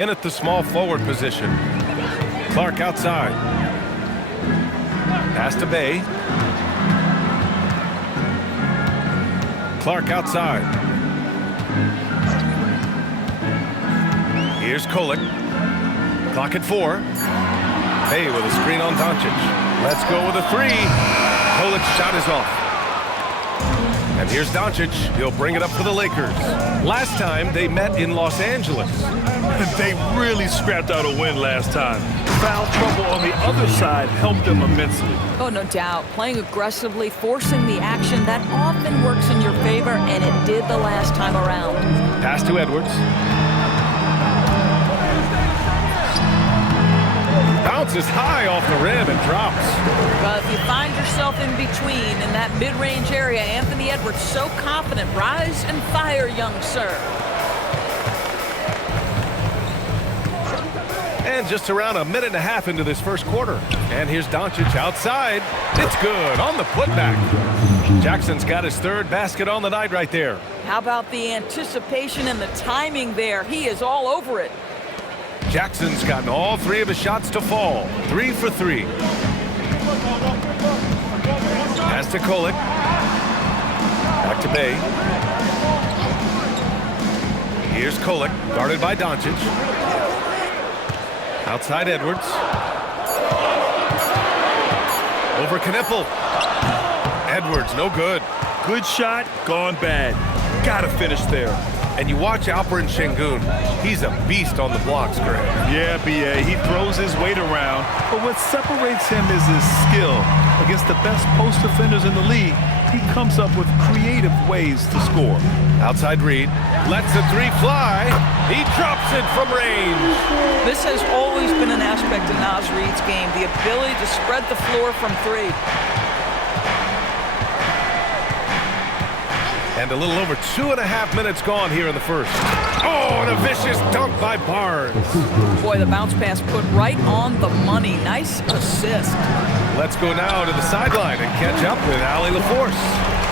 In at the small forward position. Clark outside. Pass to Bay. Clark outside. Here's Kolek. Clock at 4. Bay with a screen on Doncic. Let's go with a 3. Kolek's shot is off. And here's Doncic. He'll bring it up for the Lakers. Last time they met in Los Angeles. They really scrapped out a win last time. Foul trouble on the other side helped them immensely. Oh, no doubt. Playing aggressively, forcing the action, that often works in your favor, and it did the last time around. Pass to Edwards. Bounces high off the rim and drops. Well, if you find yourself in between in that mid-range area, Anthony Edwards so confident. Rise and fire, young sir. And just around a minute and a half into this first quarter. And here's Doncic outside. It's good on the putback. Jackson's got his third basket on the night right there. How about the anticipation and the timing there? He is all over it. Jackson's gotten all 3 of his shots to fall. 3 for 3. Pass to Kolek. Back to Bay. Here's Kolek, guarded by Doncic. Outside Edwards. Over Knipple. Edwards, no good. Good shot, gone bad. Gotta finish there. And you watch Alperen Sengun. He's a beast on the blocks, Greg. Yeah, B.A., he throws his weight around, but what separates him is his skill. Against the best post defenders in the league, he comes up with creative ways to score. Outside Reed. Lets the 3 fly. He drops it from range. This has always been an aspect of Naz Reid's game, the ability to spread the floor from 3. And a little over 2.5 minutes gone here in the first. Oh, and a vicious dunk by Barnes. Boy, the bounce pass put right on the money. Nice assist. Let's go now to the sideline and catch up with Allie LaForce.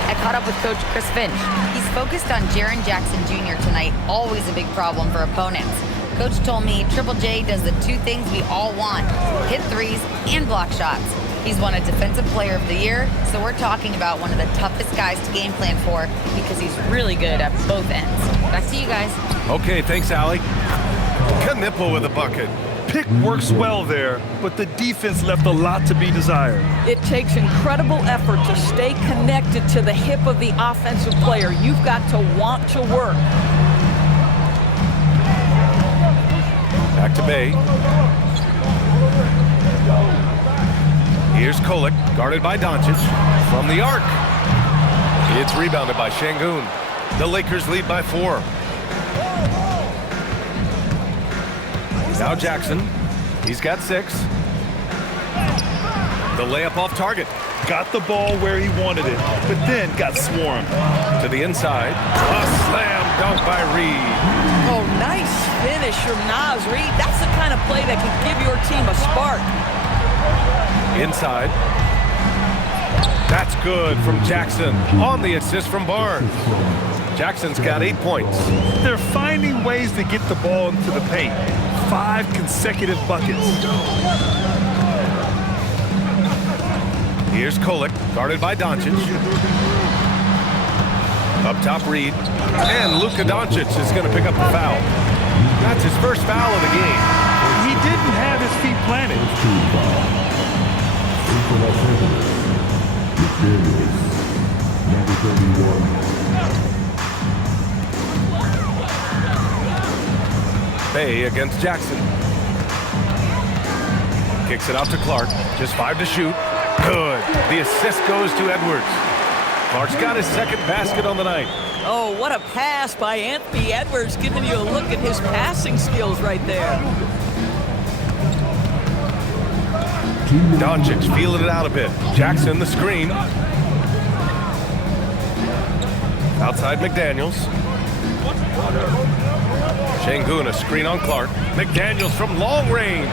I caught up with Coach Chris Finch. He's focused on Jaren Jackson Jr. tonight, always a big problem for opponents. Coach told me Triple J does the 2 things we all want, hit 3s and block shots. He's won a Defensive Player of the Year, so we're talking about one of the toughest guys to game plan for because he's really good at both ends. Back to you guys. Okay, thanks, Allie. Knipple with a bucket. Pick works well there, but the defense left a lot to be desired. It takes incredible effort to stay connected to the hip of the offensive player. You've got to want to work. Back to Bay. Here's Kolek, guarded by Doncic. From the arc. It's rebounded by Sengun. The Lakers lead by 4. Now Jackson. He's got 6. The layup off target. Got the ball where he wanted it, but then got swarmed. To the inside. A slam dunk by Reed. Oh, nice finish from Naz Reid. That's the kind of play that can give your team a spark. Inside. That's good from Jackson on the assist from Barnes. Jackson's got 8 points. They're finding ways to get the ball into the paint. 5 consecutive buckets. Here's Kolek, guarded by Doncic. Up top, Reed. And Luka Doncic is going to pick up the foul. That's his first foul of the game. He didn't have his feet planted. Bay against Jackson. Kicks it out to Clark. Just 5 to shoot. Good. The assist goes to Edwards. Clark's got his second basket on the night. Oh, what a pass by Anthony Edwards, giving you a look at his passing skills right there. Doncic feeling it out a bit. Jackson the screen. Outside McDaniels. Şengün, a screen on Clark. McDaniels from long range.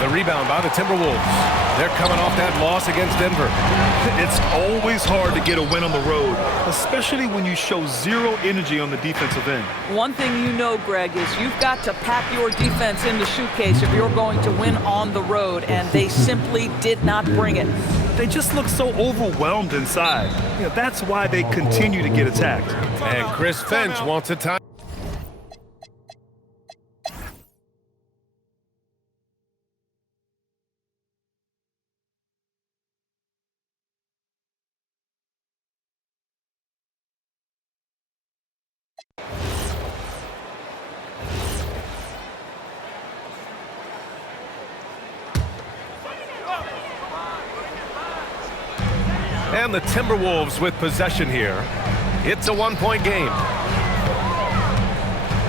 The rebound by the Timberwolves. They're coming off that loss against Denver. It's always hard to get a win on the road, especially when you show zero energy on the defensive end. One thing you know, Greg, is you've got to pack your defense in the suitcase if you're going to win on the road, and they simply did not bring it. They just look so overwhelmed inside. That's why they continue to get attacked. And Chris Finch wants a time. And the Timberwolves with possession here. It's a one-point game.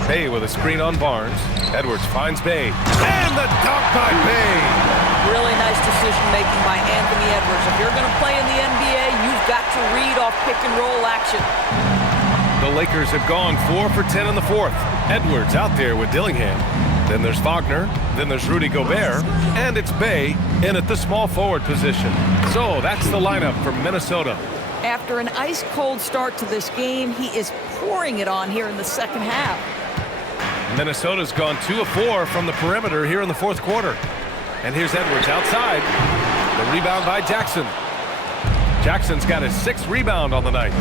Bay with a screen on Barnes. Edwards finds Bay. And the dunk by Bay. Really nice decision-making by Anthony Edwards. If you're going to play in the NBA, you've got to read off pick-and-roll action. The Lakers have gone 4 for 10 in the fourth. Edwards out there with Dillingham. Then there's Wagner. Then there's Rudy Gobert. And it's Bay in at the small forward position. So that's the lineup for Minnesota. After an ice-cold start to this game, he is pouring it on here in the second half. Minnesota's gone 2 of 4 from the perimeter here in the fourth quarter. And here's Edwards outside. The rebound by Jackson. Jackson's got his 6th rebound on the night.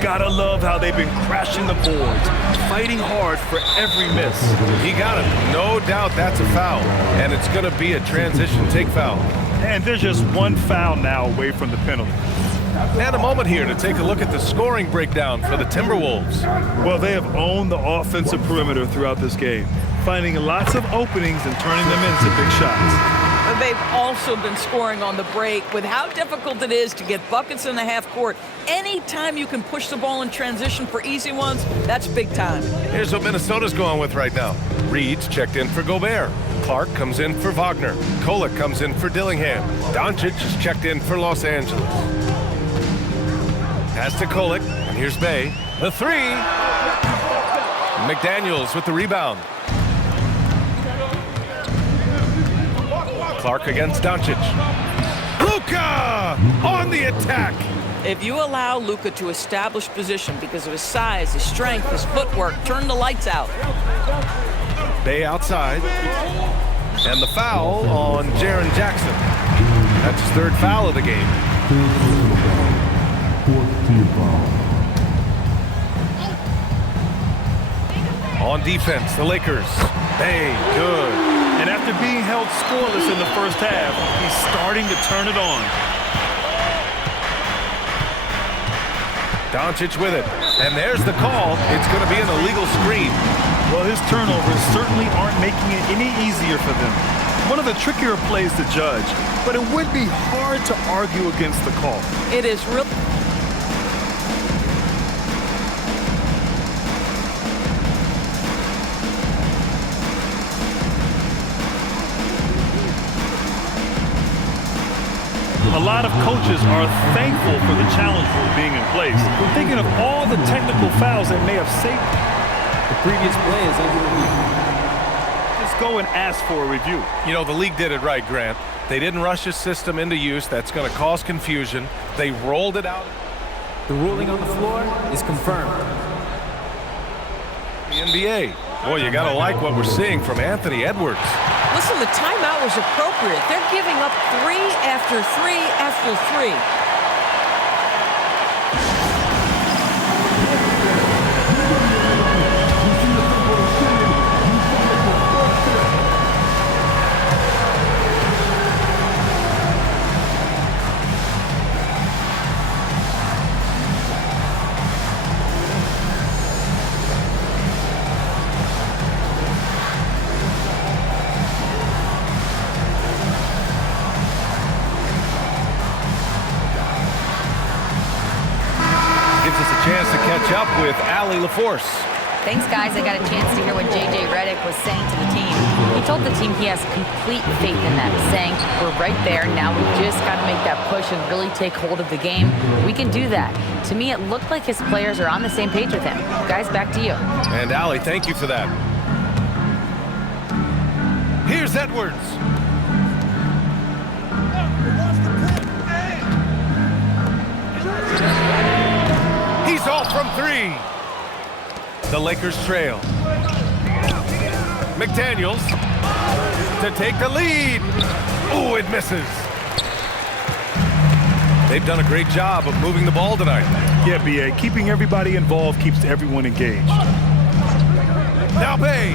Gotta love how they've been crashing the boards, fighting hard for every miss. He got it. No doubt that's a foul. And it's going to be a transition take foul. And there's just one foul now away from the penalty. And a moment here to take a look at the scoring breakdown for the Timberwolves. Well, they have owned the offensive perimeter throughout this game, finding lots of openings and turning them into big shots. But they've also been scoring on the break. With how difficult it is to get buckets in the half court, anytime you can push the ball in transition for easy ones, that's big time. Here's what Minnesota's going with right now. Reed's checked in for Gobert. Clark comes in for Wagner. Kolek comes in for Dillingham. Doncic is checked in for Los Angeles. Pass to Kolek, and here's Bay. The three. McDaniels with the rebound. Clark against Doncic. Luka on the attack. If you allow Luka to establish position because of his size, his strength, his footwork, turn the lights out. Bay outside. And the foul on Jaren Jackson. That's his 3rd foul of the game. On defense, the Lakers. Bay, good. And after being held scoreless in the first half, he's starting to turn it on. Doncic with it. And there's the call. It's going to be an illegal screen. Well, his turnovers certainly aren't making it any easier for them. One of the trickier plays to judge, but it would be hard to argue against the call. It is real. A lot of coaches are thankful for the challenge rule being in place. We're thinking of all the technical fouls that may have saved. The previous play is under review. Just go and ask for a review. You know, the league did it right, Grant. They didn't rush his system into use. That's going to cause confusion. They rolled it out. The ruling on the floor is confirmed. The NBA. Boy, you got to like what we're seeing from Anthony Edwards. Listen, the timeout was appropriate. They're giving up 3 after 3 after 3. Chance to catch up with Allie LaForce. Thanks, guys. I got a chance to hear what J.J. Redick was saying to the team. He told the team he has complete faith in them, saying, we're right there. Now we just got to make that push and really take hold of the game. We can do that. To me, it looked like his players are on the same page with him. Guys, back to you. And Allie, thank you for that. Edwards. He's off from 3. The Lakers trail. McDaniels to take the lead. Ooh, it misses. They've done a great job of moving the ball tonight. Yeah, B.A. Keeping everybody involved keeps everyone engaged. Now Bay.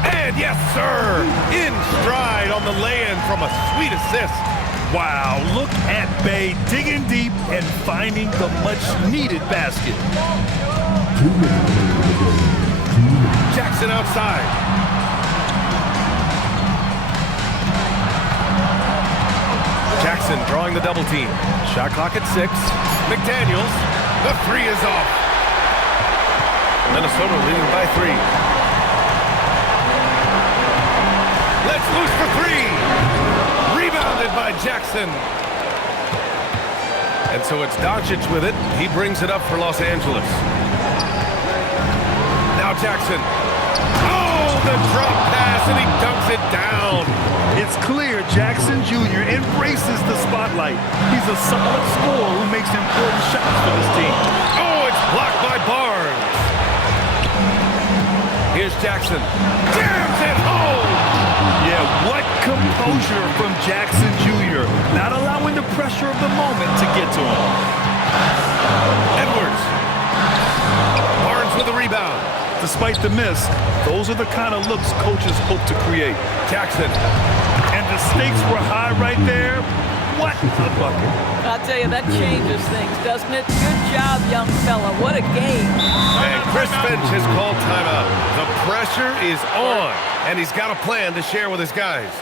And yes, sir. In stride on the lay-in from a sweet assist. Wow, look at Bay digging deep and finding the much-needed basket. Jackson outside. Jackson drawing the double team. Shot clock at 6. McDaniels. The 3 is off. Minnesota leading by 3. Let's loose for 3. Rebounded by Jackson. And so it's Doncic with it. He brings it up for Los Angeles. Now Jackson. Oh, the drop pass, and he dunks it down. It's clear Jackson Jr. embraces the spotlight. He's a solid scorer who makes important shots for this team. Oh, it's blocked by Barnes. Here's Jackson. Jams it home. Yeah, what composure from Jackson Jr. Not allowing the pressure of the moment to get to him. Edwards. Barnes with the rebound. Despite the miss, those are the kind of looks coaches hope to create. Jackson. And the stakes were high right there. What a bucket. I'll tell you, that changes things, doesn't it? Good job, young fella. What a game. And Chris Finch has called timeout. The pressure is on, and he's got a plan to share with his guys.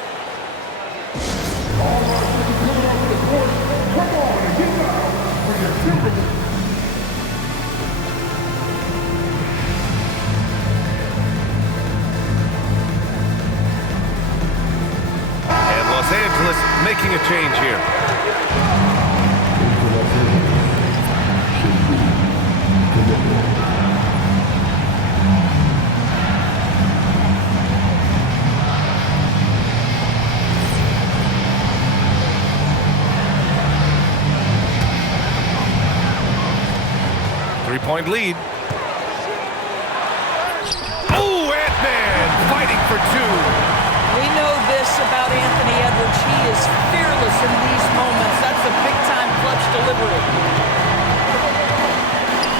And Los Angeles making a change here. Three-point lead. Oh, Ant-Man fighting for 2. We know this about Anthony Edwards. He is fearless in these moments. That's a big-time clutch delivery.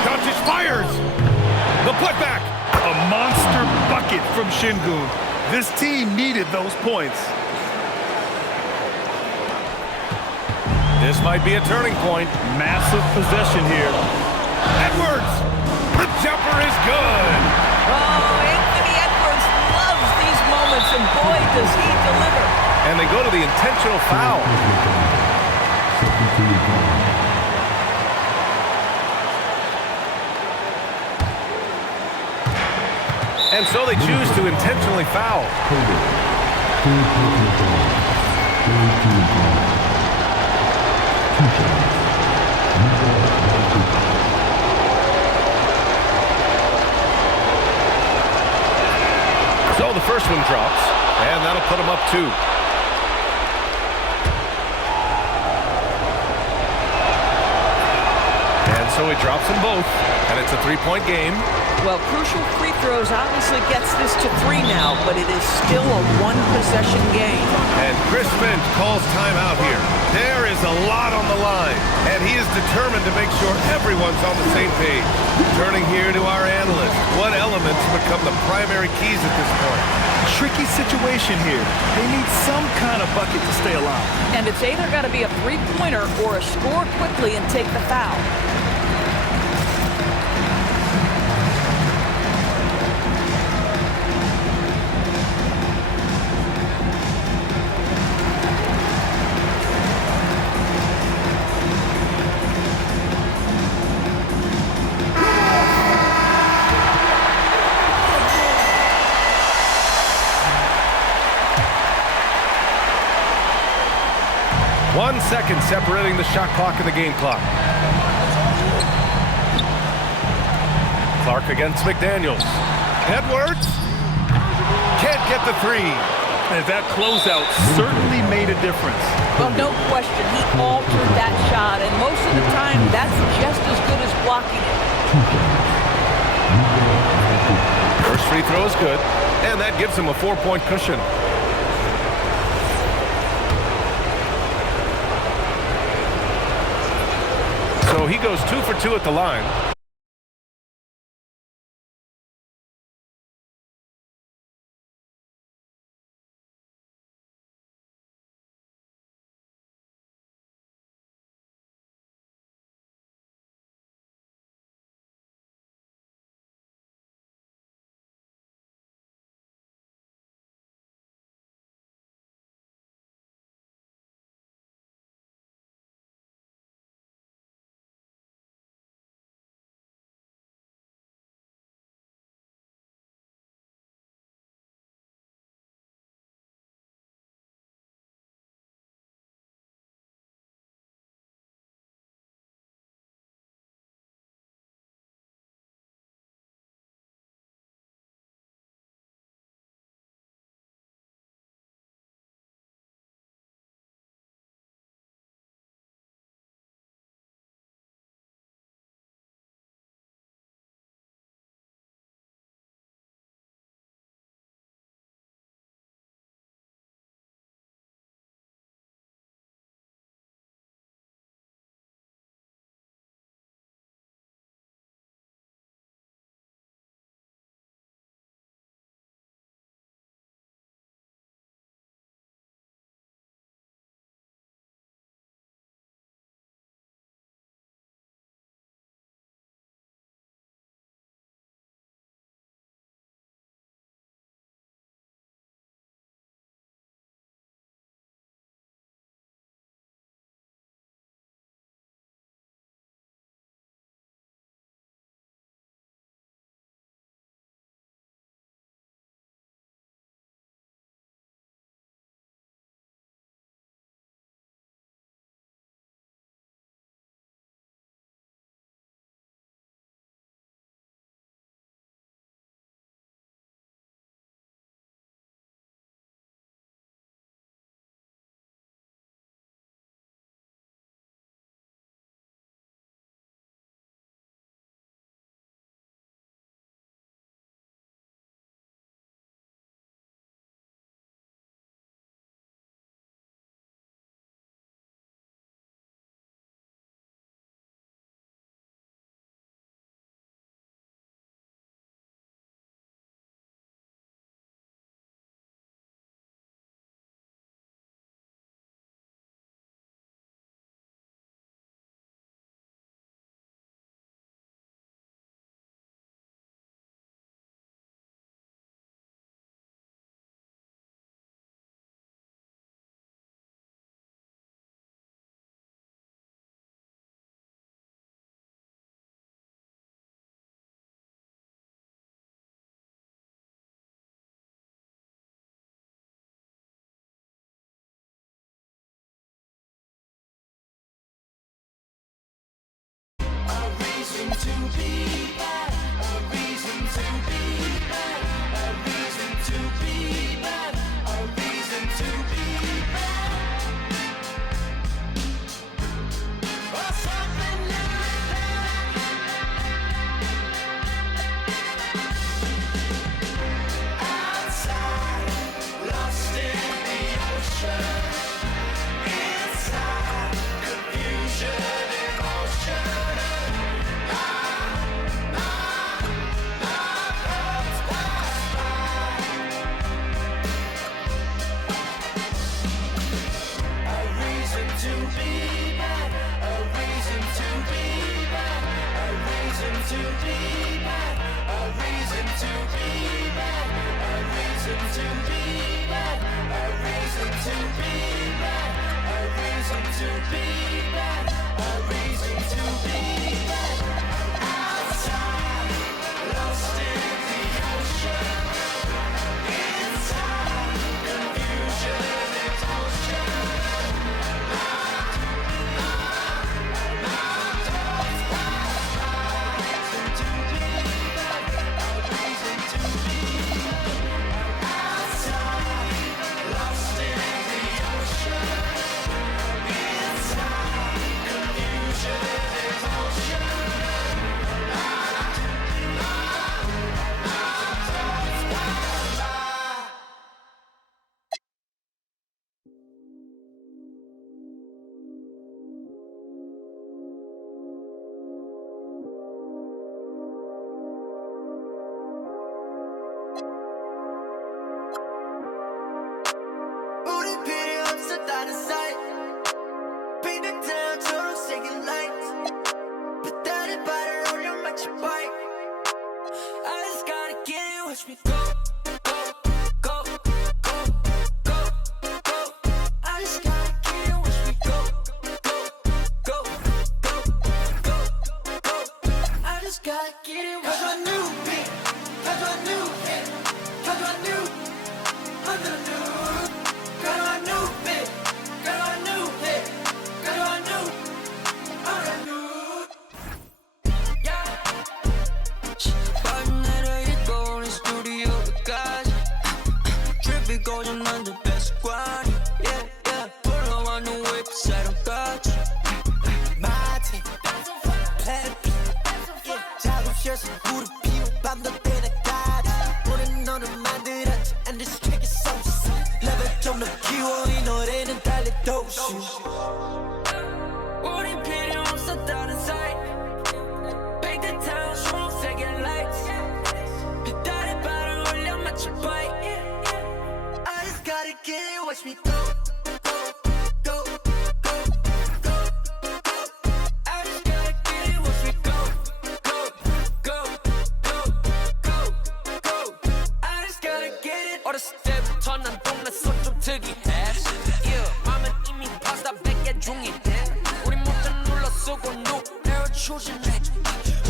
Doncic fires. The putback. A monster bucket from Şengün. This team needed those points. This might be a turning point. Massive possession here. Edwards. The jumper is good. Oh, Anthony Edwards loves these moments, and boy, does he deliver. And they go to the intentional foul. And so they choose to intentionally foul. So the first one drops, and that'll put them up 2. And so he drops them both, and it's a 3-point game. Well, crucial free throws obviously gets this to 3 now, but it is still a one-possession game. And Chris Finch calls timeout here. There is a lot on the line, and he is determined to make sure everyone's on the same page. Turning here to our analyst, what elements become the primary keys at this point? Tricky situation here. They need some kind of bucket to stay alive. And it's either got to be a three-pointer or a score quickly and take the foul. One second separating the shot clock and the game clock. Clark against McDaniels. Edwards can't get the 3. And that closeout certainly made a difference. Well, no question, he altered that shot, and most of the time, that's just as good as blocking it. First free throw is good, and that gives him a 4-point cushion. So he goes 2 for 2 at the line. watch me go, go, go, go, go, go. I just gotta get it, watch me go, go, go, go, go, go. I just gotta get it, cause my new beat, cause my new hit, cause my new, cause my new, cause my new beat, cause my new hit, cause my new, cause my new. 고장난 듯 뱃습관이 yeah yeah 불러와 너 웹사이트 같이 마치 플랜 B 작업실에서 무릎 피워 밤도 때나까지 오늘 너는 만들었지 and this track is so sick 레벨 좀 더 키워 이 노래는 달려도시 우린 필요 없어 다른 사이 Paint the town 초록색의 lights 빛깔의 발을 올려 맞춰 bike Gotta get it, watch me go, go, go, go, go, go. I just gotta get it, watch me go, go, go, go, go, go. I just gotta get it. 어렸을 때부터 난 동네서 좀 특이해. Yeah, 맘은 이미 파스타 100개 중이네. 우리 모두 눌러 쓰고 노래를 추진해.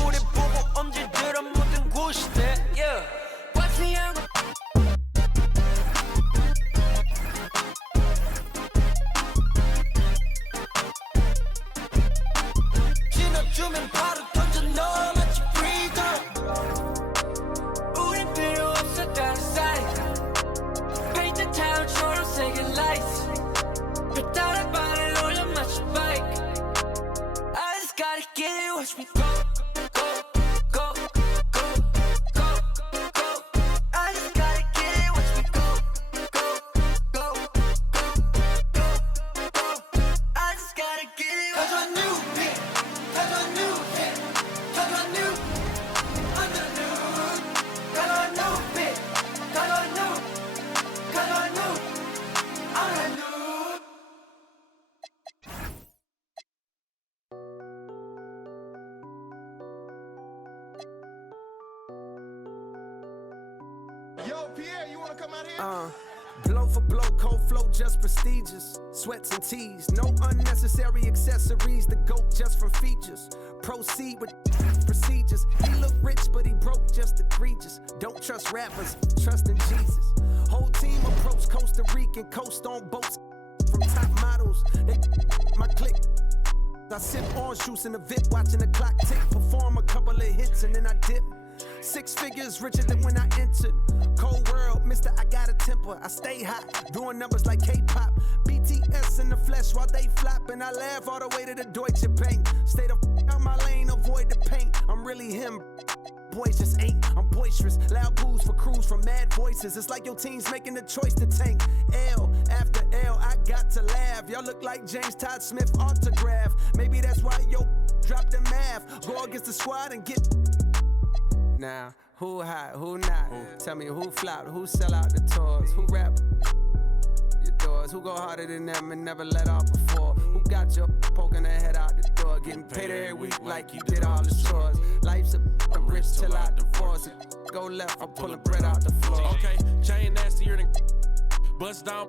우리 보고 엄지들은 모든 구시대. Yeah, watch me and 주면 바로 던져 넣어 마치 프리더 우린 필요 없어 다른 사이 Paint the town 초록색의 lights 별다른 발을 올려 마치 bike I just gotta get it watch me go go go go go go I just gotta get it watch me go go go go go go I just gotta get it cause I knew it Cause I knew it, cause I knew, under the new, cause I knew it, cause I knew, cause I knew, I knew. Yo, Pierre, you wanna come out here? Blow for blow, cold flow, just prestigious. Sweats and tees, no unnecessary accessories. The GOAT just from features. Proceed with procedures. He look rich, but he broke, just egregious. Don't trust rappers, trust in Jesus. Whole team approach Costa Rican, coast on boats from top models. They my click. I sip orange juice in the VIP, watching the clock tick. Perform a couple of hits and then I dip. 6 figures richer than when I entered. Cold world, mister, I got a temper. I stay hot, doing numbers like K-pop. BTS in the flesh while they flop. And I laugh all the way to the Deutsche Bank. Stay the out my lane, avoid the paint. I'm really him. Boys just ain't. I'm boisterous. Loud boos for crews from mad voices. It's like your team's making the choice to tank. L after L, I got to laugh. Y'all look like James Todd Smith autograph. Maybe that's why yo dropped the math. Go against the squad and get. Now, who hot, who not? Tell me who flopped, who sell out the tours, who rap your doors, who go harder than them and never let off before, who got your poking their head out the door, getting paid every week like you did all the chores. Life's a rich till I divorce it. Go left, I'm pulling bread out the floor. Okay, chain nastier than bust down.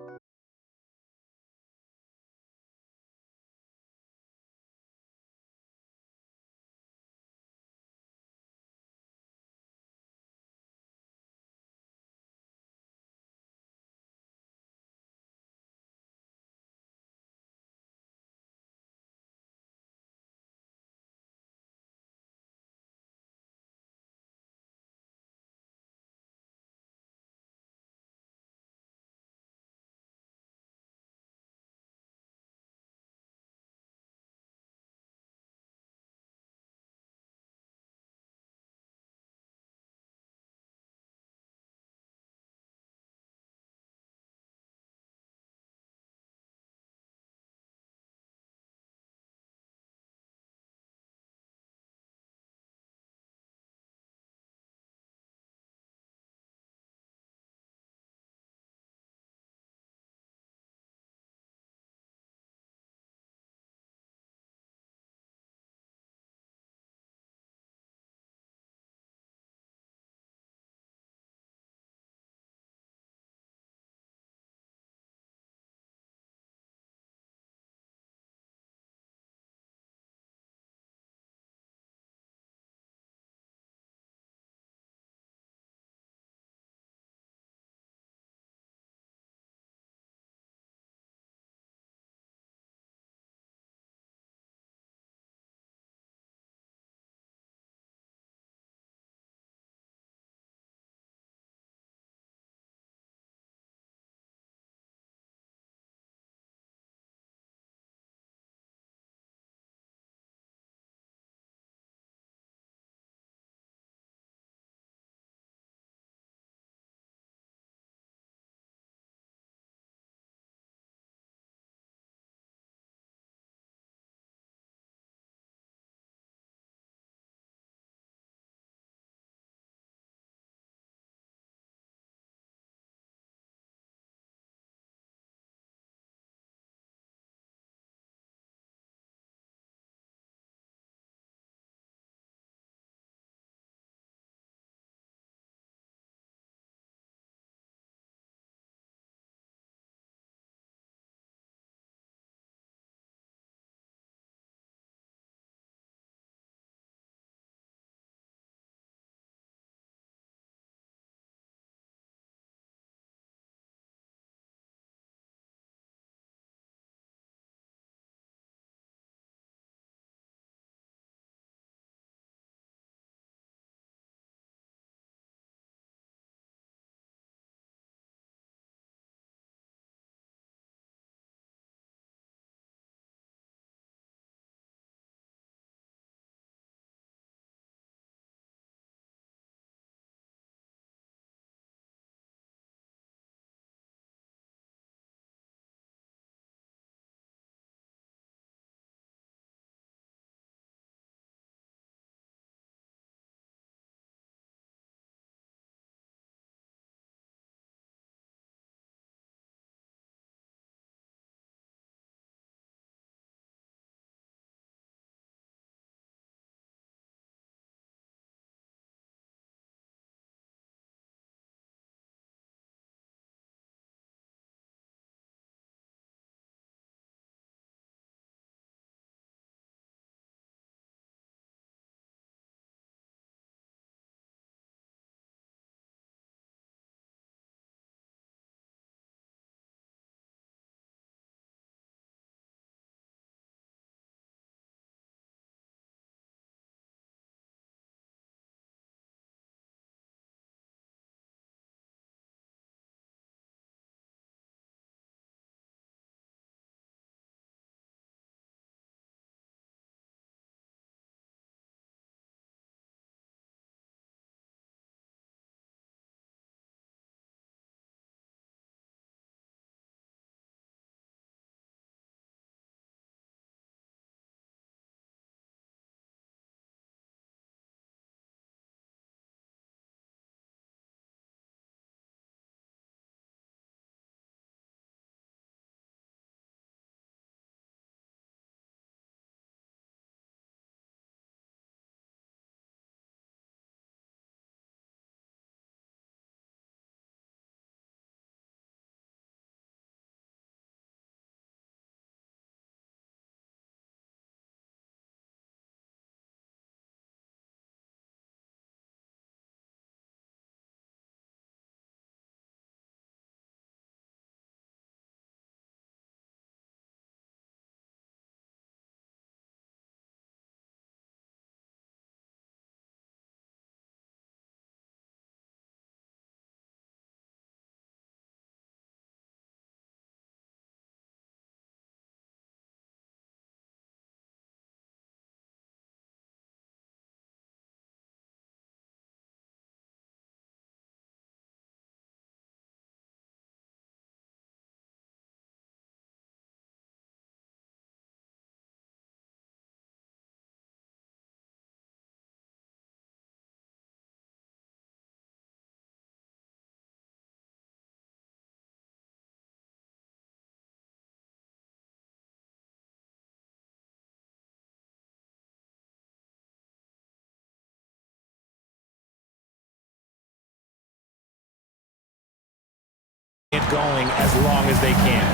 it going as long as they can.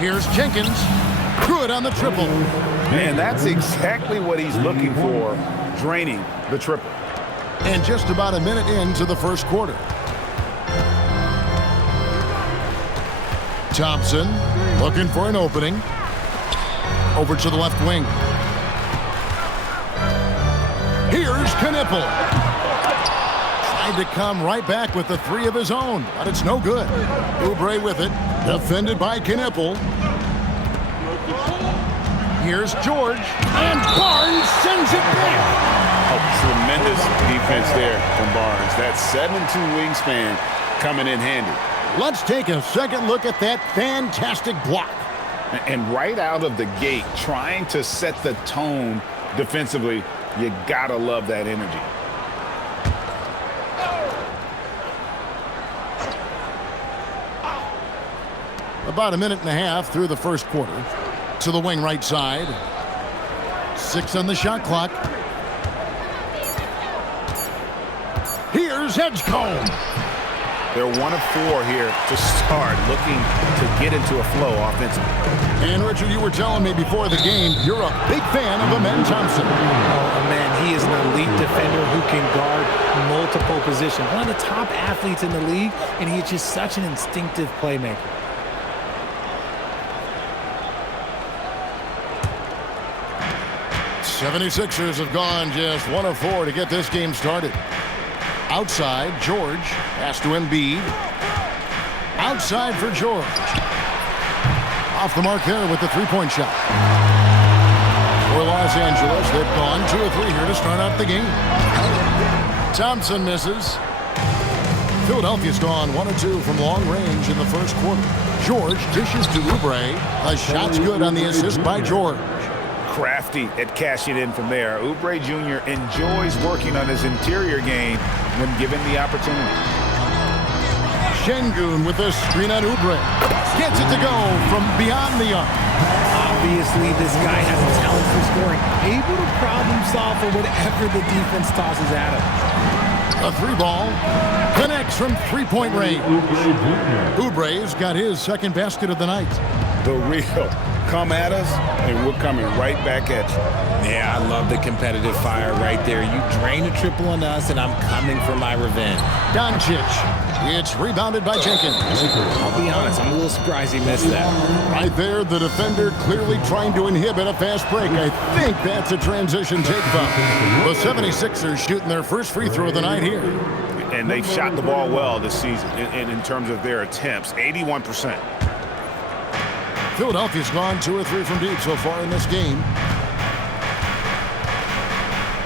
Here's Jenkins. Good on the triple. Man, that's exactly what he's looking for, draining the triple. And just about a minute into the first quarter. Thompson looking for an opening. Over to the left wing. Here's Knipple. Tried to come right back with the three of his own, but it's no good. Oubre with it. Defended by Knipple. Here's George. And Barnes sends it back. A tremendous defense there from Barnes. That 7'2" wingspan coming in handy. Let's take a second look at that fantastic block. And right out of the gate, trying to set the tone defensively, you gotta love that energy. About a minute and a half through the first quarter. To the wing right side. 6 on the shot clock. Here's Edgecombe. They're 1 of 4 here to start, looking to get into a flow offensively. And Richard, you were telling me before the game, you're a big fan of Amen Thompson. Oh, man, he is an elite defender who can guard multiple positions. One of the top athletes in the league, and he's just such an instinctive playmaker. The 76ers have gone just 1 of 4 to get this game started. Outside, George. Pass to Embiid. Outside for George. Off the mark there with the three-point shot. For Los Angeles, they've gone 2 of 3 here to start out the game. Thompson misses. Philadelphia's gone 1 of 2 from long range in the first quarter. George dishes to Oubre. The shot's good on the assist by George. Crafty at cashing in from there. Oubre Jr. enjoys working on his interior game when given the opportunity. Şengün with a screen on Oubre. Gets it to go from beyond the arc. Obviously, this guy has a talent for scoring. Able to problem solve for whatever the defense tosses at him. A 3-ball. Connects from three-point range. Oubre's got his second basket of the night. The real. Come at us, and we're coming right back at you. Yeah, I love the competitive fire right there. You drain a triple on us, and I'm coming for my revenge. Doncic. It's rebounded by Jenkins. I'll be honest, I'm a little surprised he missed that. Right there, the defender clearly trying to inhibit a fast break. I think that's a transition take foul. The 76ers shooting their first free throw of the night here. And they've shot the ball well this season in terms of their attempts, 81%. Philadelphia's gone 2 or 3 from deep so far in this game.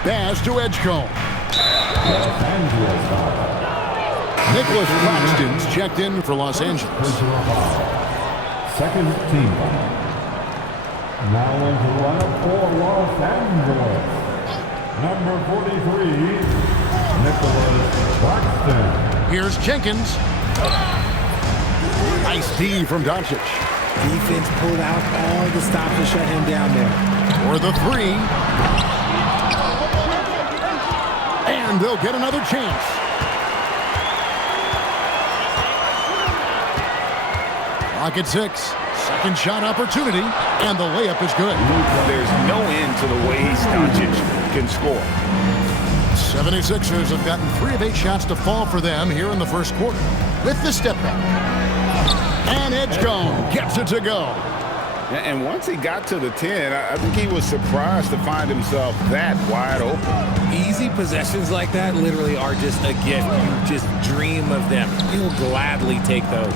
Pass to Edgecombe. Nicholas Claxton's checked in for Los Angeles. Second team. Now into the lineup for Los Angeles. Number 43, Nicholas Claxton. Here's Jenkins. Nice D from Doncic. Defense pulled out all the stops to shut him down there. For the 3. And they'll get another chance. Clock at 6. Second shot opportunity. And the layup is good. There's no end to the ways Doncic can score. 76ers have gotten 3 of 8 shots to fall for them here in the first quarter. With the step back. And Edgecombe gets it to go. And once he got to the 10, I think he was surprised to find himself that wide open. Easy possessions like that literally are just a gift. You just dream of them. You'll gladly take those.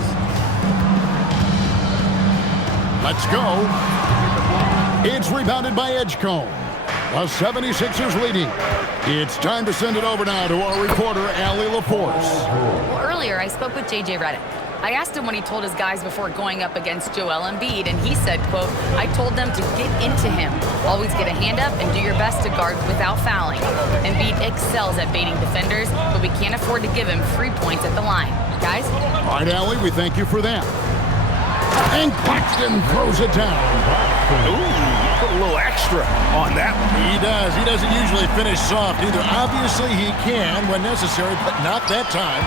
Let's go. It's rebounded by Edgecombe. The 76ers leading. It's time to send it over now to our reporter, Allie LaForce. Well, earlier I spoke with J.J. Redick. I asked him what he told his guys before going up against Joel Embiid, and he said, quote, I told them to get into him. Always get a hand up and do your best to guard without fouling. Embiid excels at baiting defenders, but we can't afford to give him free points at the line. Guys? All right, Allie, we thank you for that. And Claxton throws it down. Ooh, put a little extra on that one. He does. He doesn't usually finish soft either. Obviously, he can when necessary, but not that time.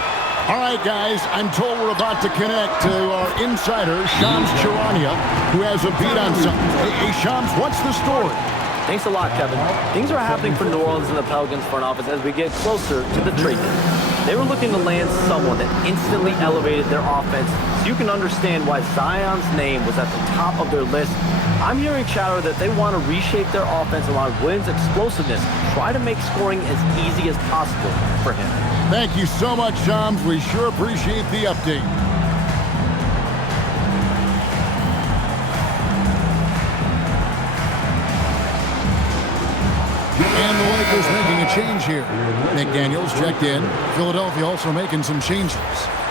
All right, guys, I'm told we're about to connect to our insider, Shams Charania, who has a beat on something. Hey, Shams, what's the story? Thanks a lot, Kevin. Things are happening for New Orleans and the Pelicans front office as we get closer to the trade deadline. They were looking to land someone that instantly elevated their offense, so you can understand why Zion's name was at the top of their list. I'm hearing chatter that they want to reshape their offense around Williams' explosiveness, try to make scoring as easy as possible for him. Thank you so much, Shams. We sure appreciate the update. And the Lakers making a change here. McDaniels checked in. Philadelphia also making some changes.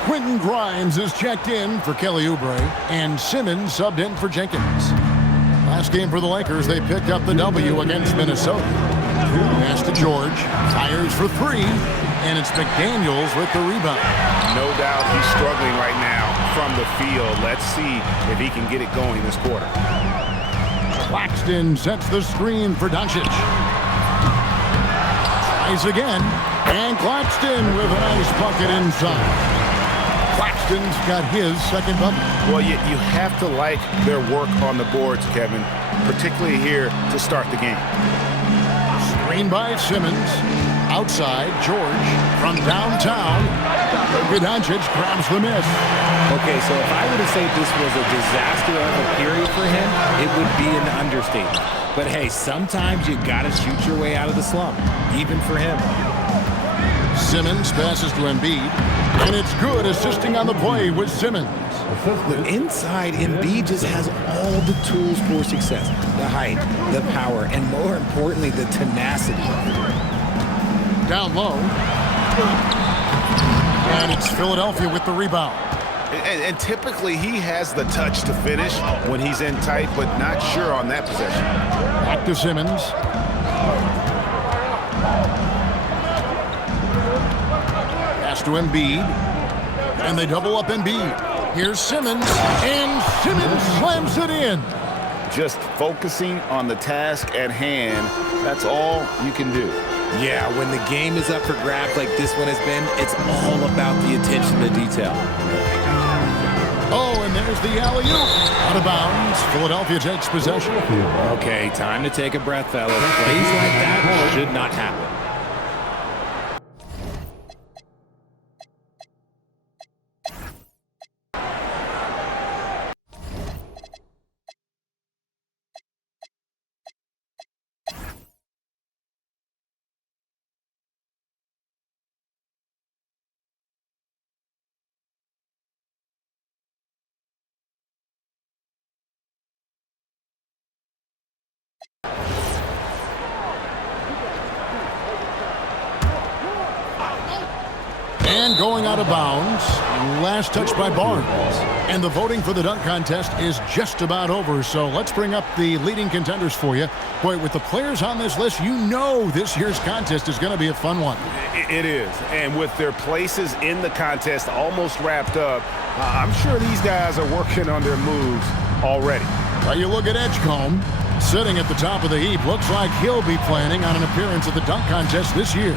Quentin Grimes is checked in for Kelly Oubre. And Simmons subbed in for Jenkins. Last game for the Lakers, they picked up the W against Minnesota. Pass to George. Fires for three. And it's McDaniels with the rebound. No doubt he's struggling right now from the field. Let's see if he can get it going this quarter. Claxton sets the screen for Doncic. Tries again. And Claxton with a nice bucket inside. Claxton's got his second bucket. Well, you have to like their work on the boards, Kevin, particularly here to start the game. Screen by Simmons. Outside, George from downtown. Luka Doncic grabs the miss. Okay, so if I were to say this was a disaster of a period for him, it would be an understatement. But hey, sometimes you gotta shoot your way out of the slump, even for him. Simmons passes to Embiid, and it's good assisting on the play with Simmons. Inside, Embiid just has all the tools for success. The height, the power, and more importantly, the tenacity. Down low. And it's Philadelphia with the rebound. And typically he has the touch to finish when he's in tight, but not sure on that possession. Back to Simmons. Pass to Embiid. And they double up Embiid. Here's Simmons. And Simmons slams it in. Just focusing on the task at hand, that's all you can do. Yeah, when the game is up for grabs like this one has been, it's all about the attention to detail. Oh, and there's the alley-oop. Out of bounds. Philadelphia takes possession. Okay, time to take a breath, fellas. Plays like that should not happen. And going out of bounds, last touch by Barnes. And the voting for the dunk contest is just about over, so let's bring up the leading contenders for you. Boy, with the players on this list, you know this year's contest is going to be a fun one. It is, and with their places in the contest almost wrapped up, I'm sure these guys are working on their moves already. Well, you look at Edgecombe, sitting at the top of the heap. Looks like he'll be planning on an appearance at the dunk contest this year.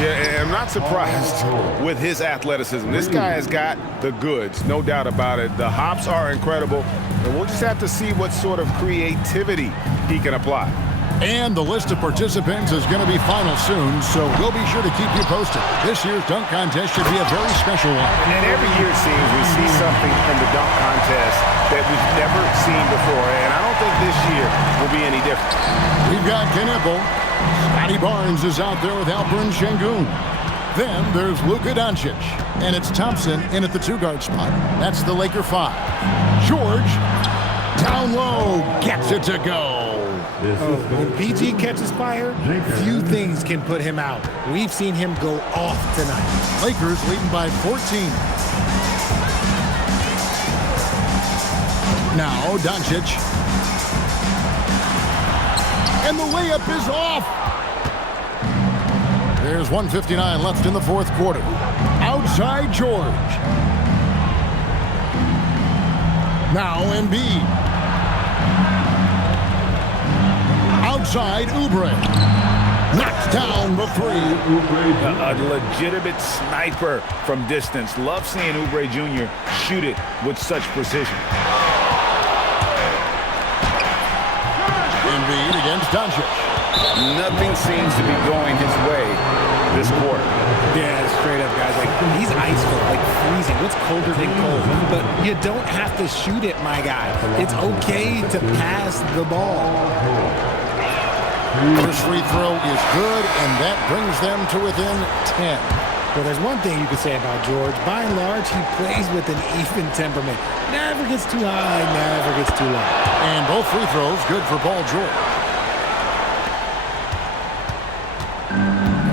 Yeah, I'm not surprised with his athleticism. This guy has got the goods, no doubt about it. The hops are incredible, and we'll just have to see what sort of creativity he can apply. And the list of participants is going to be final soon, so we'll be sure to keep you posted. This year's dunk contest should be a very special one. And every year it seems we see something in the dunk contest that we've never seen before, and I don't think this year will be any different. We've got Knipple. Scotty Barnes is out there with Alperen Şengün. Then there's Luka Doncic, and it's Thompson in at the two-guard spot. That's the Laker 5. George, down low, gets it to go. When PG catches fire, few things can put him out. We've seen him go off tonight. Lakers leading by 14. Now Doncic. And the layup is off. There's 1:59 left in the fourth quarter. Outside George. Now Embiid. Outside Oubre. knocks down the three. A legitimate sniper from distance. Love seeing Oubre Jr. shoot it with such precision. Embiid against Doncic. Nothing seems to be going his way this quarter. Yeah, straight up, guys. Like, he's ice cold, like freezing. What's colder than cold? But you don't have to shoot it, my guy. It's okay to pass the ball. First free throw is good, and that brings them to within 10. Well, there's one thing you could say about George. By and large, he plays with an even temperament. Never gets too high, never gets too low. And both free throws good for Paul George.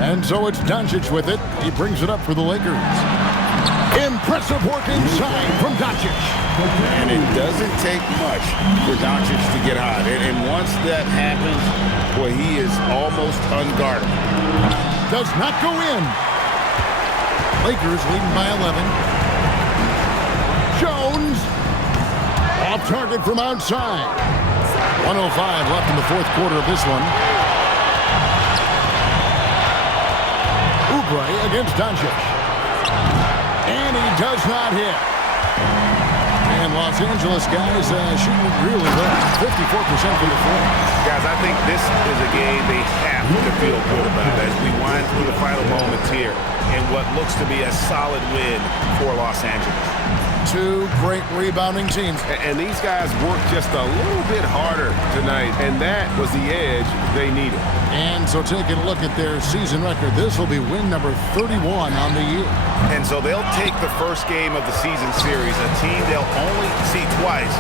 And so it's Doncic with it. He brings it up for the Lakers. Impressive work inside from Doncic. And it doesn't take much for Doncic to get hot. And once that happens, boy, he is almost unguardable. Does not go in. Lakers leading by 11. Jones. Off target from outside. 1:05 left in the fourth quarter of this one. Oubre against Doncic. And he does not hit. And Los Angeles guys shooting really well. 54% for the floor. Guys, I think this is a game they have to feel good about as we wind through the final moments here in what looks to be a solid win for Los Angeles. Two great rebounding teams. And these guys worked just a little bit harder tonight, and that was the edge they needed. And so taking a look at their season record, this will be win number 31 on the year. And so they'll take the first game of the season series, a team they'll only see twice.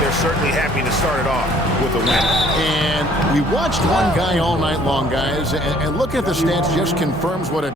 They're certainly happy to start it off with a win. And we watched one guy all night long, guys, and look at the stats just confirms what a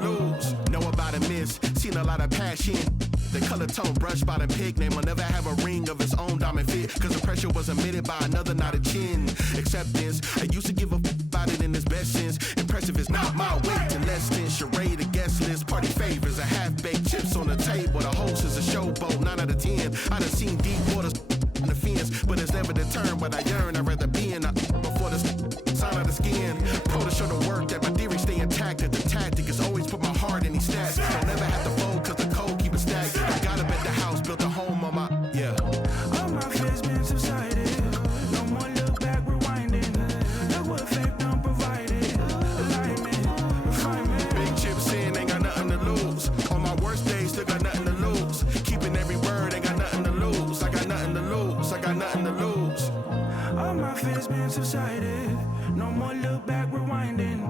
lose. Know about a miss, seen a lot of passion. The color tone brushed by the pig name will never have a ring of its own diamond fit. Cause the pressure was emitted by another, not a chin. Acceptance, I used to give a about it in its best sense. Impressive is not my weight to less than charade, a guest list. Party favors, a half-baked chips on the table. The host is a showboat, 9 out of 10. I done seen deep waters on the fence, but it's never determined what I yearn. I'd rather be in a before the sign of the skin. Pro to show the work that my theory stay intact. That the tactic is always put my heart in these stats. Don't never have to fold cause the code keep it stacked. I got up at the house, built a home on my, yeah. All my fears been subsided. No more look back, rewinding. Look what fate done provided. Alignment, refinement. Big chips in, ain't got nothing to lose. On my worst days, still got nothing to lose. Keeping every word, ain't got nothing to lose. I got nothing to lose, I got nothing to lose. All my fears been subsided. No more look back, rewinding.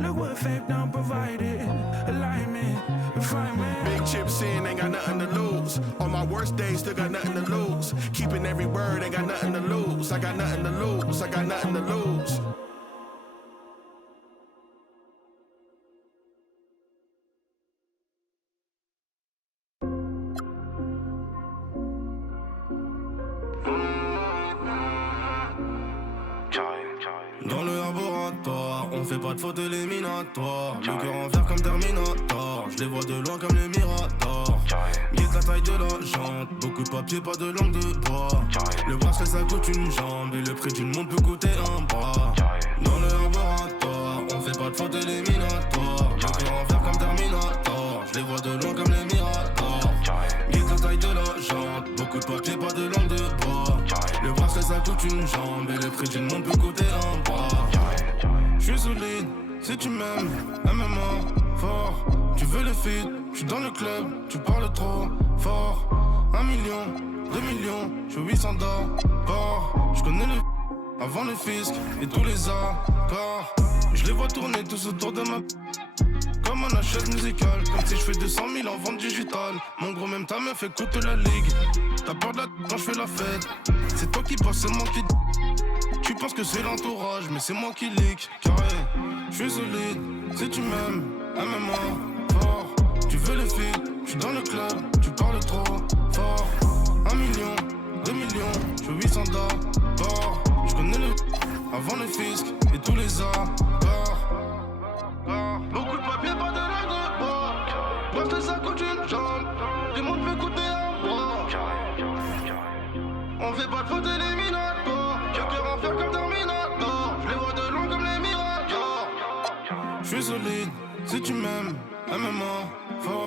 Look what fate done provided. Alignment, refinement. Big chips in, ain't got nothing to lose. On my worst days, still got nothing to lose. Keeping every word, ain't got nothing to lose. I got nothing to lose, I got nothing to lose. Dans le laboratoire, on fait pas de faute éliminatoire. Le cœur en verre comme Terminator. Je les vois de loin comme les Miradors. Guette la taille de la jante. Beaucoup de papier, pas de langue de bois. Le bracelet ça coûte une jambe. Et le prix d'une montre peut coûter un bras. Dans le laboratoire, on fait pas de faute éliminatoire. Le cœur en verre comme Terminator. Je les vois de loin comme les Miradors. Guette la taille de la jante. Beaucoup de papier, pas de langue de bois. Le bracelet ça coûte une jambe. Et le prix d'une montre peut coûter un bras. J'suis solide, si tu m'aimes, MMA, fort. Tu veux le feed, j'suis dans le club, tu parles trop fort. 1 million, 2 millions, j'fais 800 d'abord. J'connais le avant le fisc et tous les accords. Je les vois tourner tous autour de ma comme un chaise musicale. Comme si je fais 200 000 en vente digitale. Mon gros même ta meuf écoute la ligue. T'as peur de la quand je fais la fête. C'est toi qui passes, c'est moi qui. Tu penses que c'est l'entourage, mais c'est moi qui leak. Carré, je suis solide, si tu m'aimes, MMA, fort. Tu veux le feed, je suis dans le club, tu parles trop fort. 1 million, 2 millions, je fais 800 d'abord. Je connais le avant le fisc et tous les accords. Beaucoup de papier, pas de langue de bois. Parce que ça coûte une jambe, tout le monde peut coûter un bras. On fait pas de faute éliminatoire. J'ai cœur en fer comme Terminator. Je les vois de loin comme les Miradors. Je suis solide, si tu m'aimes, MMA, fort.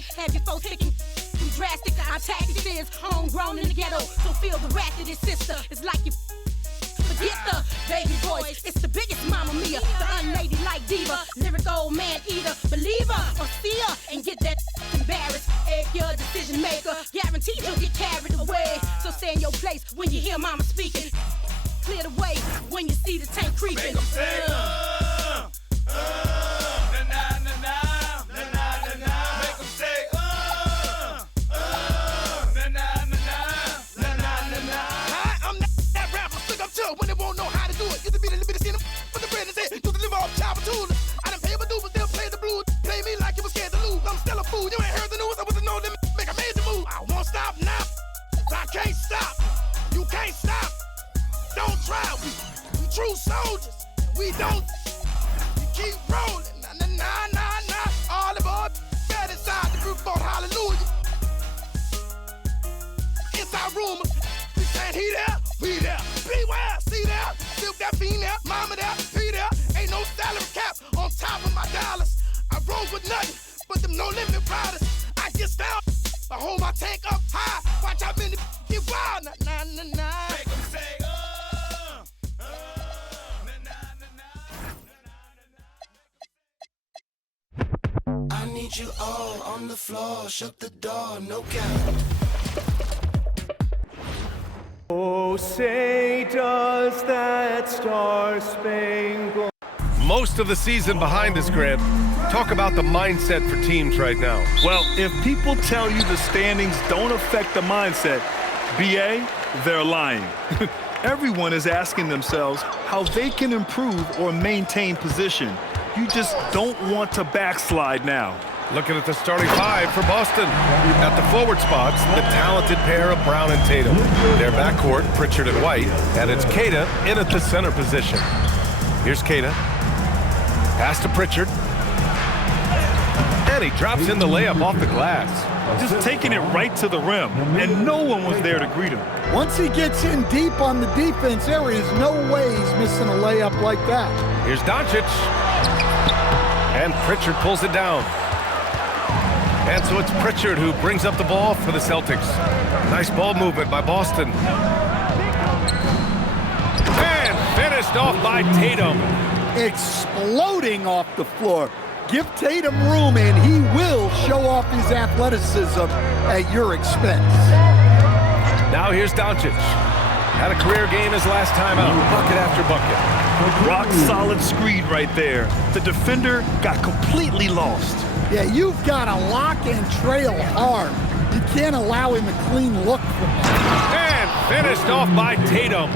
sick, have your folks picking drastic. Our tactics is homegrown in the ghetto, so feel the wrath of this sister. It's like you forget the baby voice. It's the biggest Mamma Mia, the unladylike diva, lyrical man eater, believer or seer, and get that embarrassed. Egg your decision maker, guaranteed you'll get carried away. So stay in your place when you hear Mama speaking. Clear the way when you see the tank creeping. When they won't know how to do it, used to be the limited sin for the bread and say, used to live off chopper tools. I done pay my dues, but still play the blues. Play me like you was scared to lose. I'm still a fool. You ain't heard the news. I wasn't know them make a major move. I won't stop now. I can't stop. You can't stop. Don't try. We true soldiers. We don't. We keep rolling. Nah. All the boys bad inside the group boat. Hallelujah. Inside rumors. We saying he there. We there. Beware, see there, silk that fiend there, mama there, P there. Ain't no salary cap on top of my dollars. I roll with nothing, but them no limit riders. I get down, I hold my tank up high. Watch how many get wild, nah. Make them say, I need you all on the floor, shut the door, no cap. Oh, say does that star-spangled... Most of the season behind us, Grant. Talk about the mindset for teams right now. Well, if people tell you the standings don't affect the mindset, BA, they're lying. Everyone is asking themselves how they can improve or maintain position. You just don't want to backslide now. Looking at the starting five for Boston. At the forward spots, the talented pair of Brown and Tatum. Their backcourt, Pritchard and White, and it's Queta in at the center position. Here's Queta. Pass to Pritchard. And he drops in the layup off the glass. Just taking it right to the rim, and no one was there to greet him. Once he gets in deep on the defense, there is no way he's missing a layup like that. Here's Doncic. And Pritchard pulls it down. And so it's Pritchard who brings up the ball for the Celtics. Nice ball movement by Boston. And finished off by Tatum. Exploding off the floor. Give Tatum room and he will show off his athleticism at your expense. Now here's Doncic. Had a career game his last time out. Bucket after bucket. Rock solid screen right there. The defender got completely lost. Yeah, you've got to lock and trail hard. You can't allow him a clean look from that. And finished off by Tatum.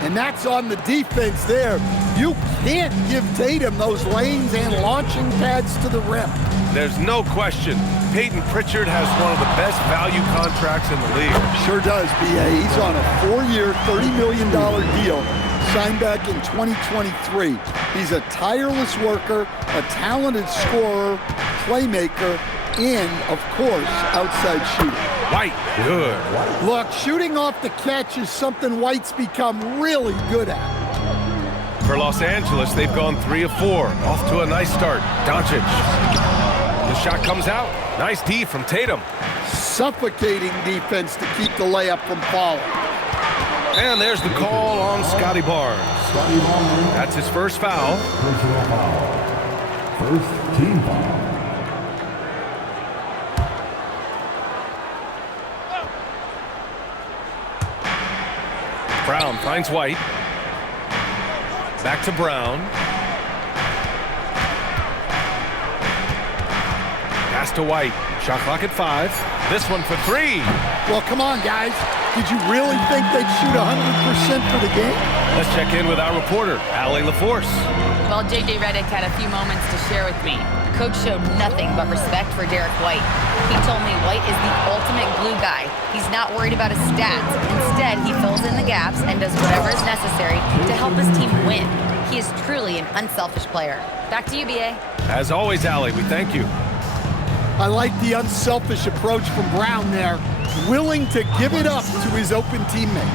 And that's on the defense there. You can't give Tatum those lanes and launching pads to the rim. There's no question. Peyton Pritchard has one of the best value contracts in the league. Sure does, B.A. He's on a 4-year, $30 million deal. Signed back in 2023. He's a tireless worker, a talented scorer, playmaker, and, of course, outside shooter. White, good. Look, shooting off the catch is something White's become really good at. For Los Angeles, they've gone 3 of 4. Off to a nice start. Doncic. The shot comes out. Nice D from Tatum. Suffocating defense to keep the layup from falling. And there's the call on Scotty Barnes. That's his first foul. Personal foul. First team foul. Brown finds White. Back to Brown. Pass to White. Shot clock at 5. This one for 3. Well, come on, guys. Did you really think they'd shoot 100% for the game? Let's check in with our reporter, Allie LaForce. Well, J.J. Redick had a few moments to share with me. Coach showed nothing but respect for Derek White. He told me White is the ultimate glue guy. He's not worried about his stats. Instead, he fills in the gaps and does whatever is necessary to help his team win. He is truly an unselfish player. Back to you, B.A. As always, Allie, we thank you. I like the unselfish approach from Brown there, willing to give it up to his open teammates.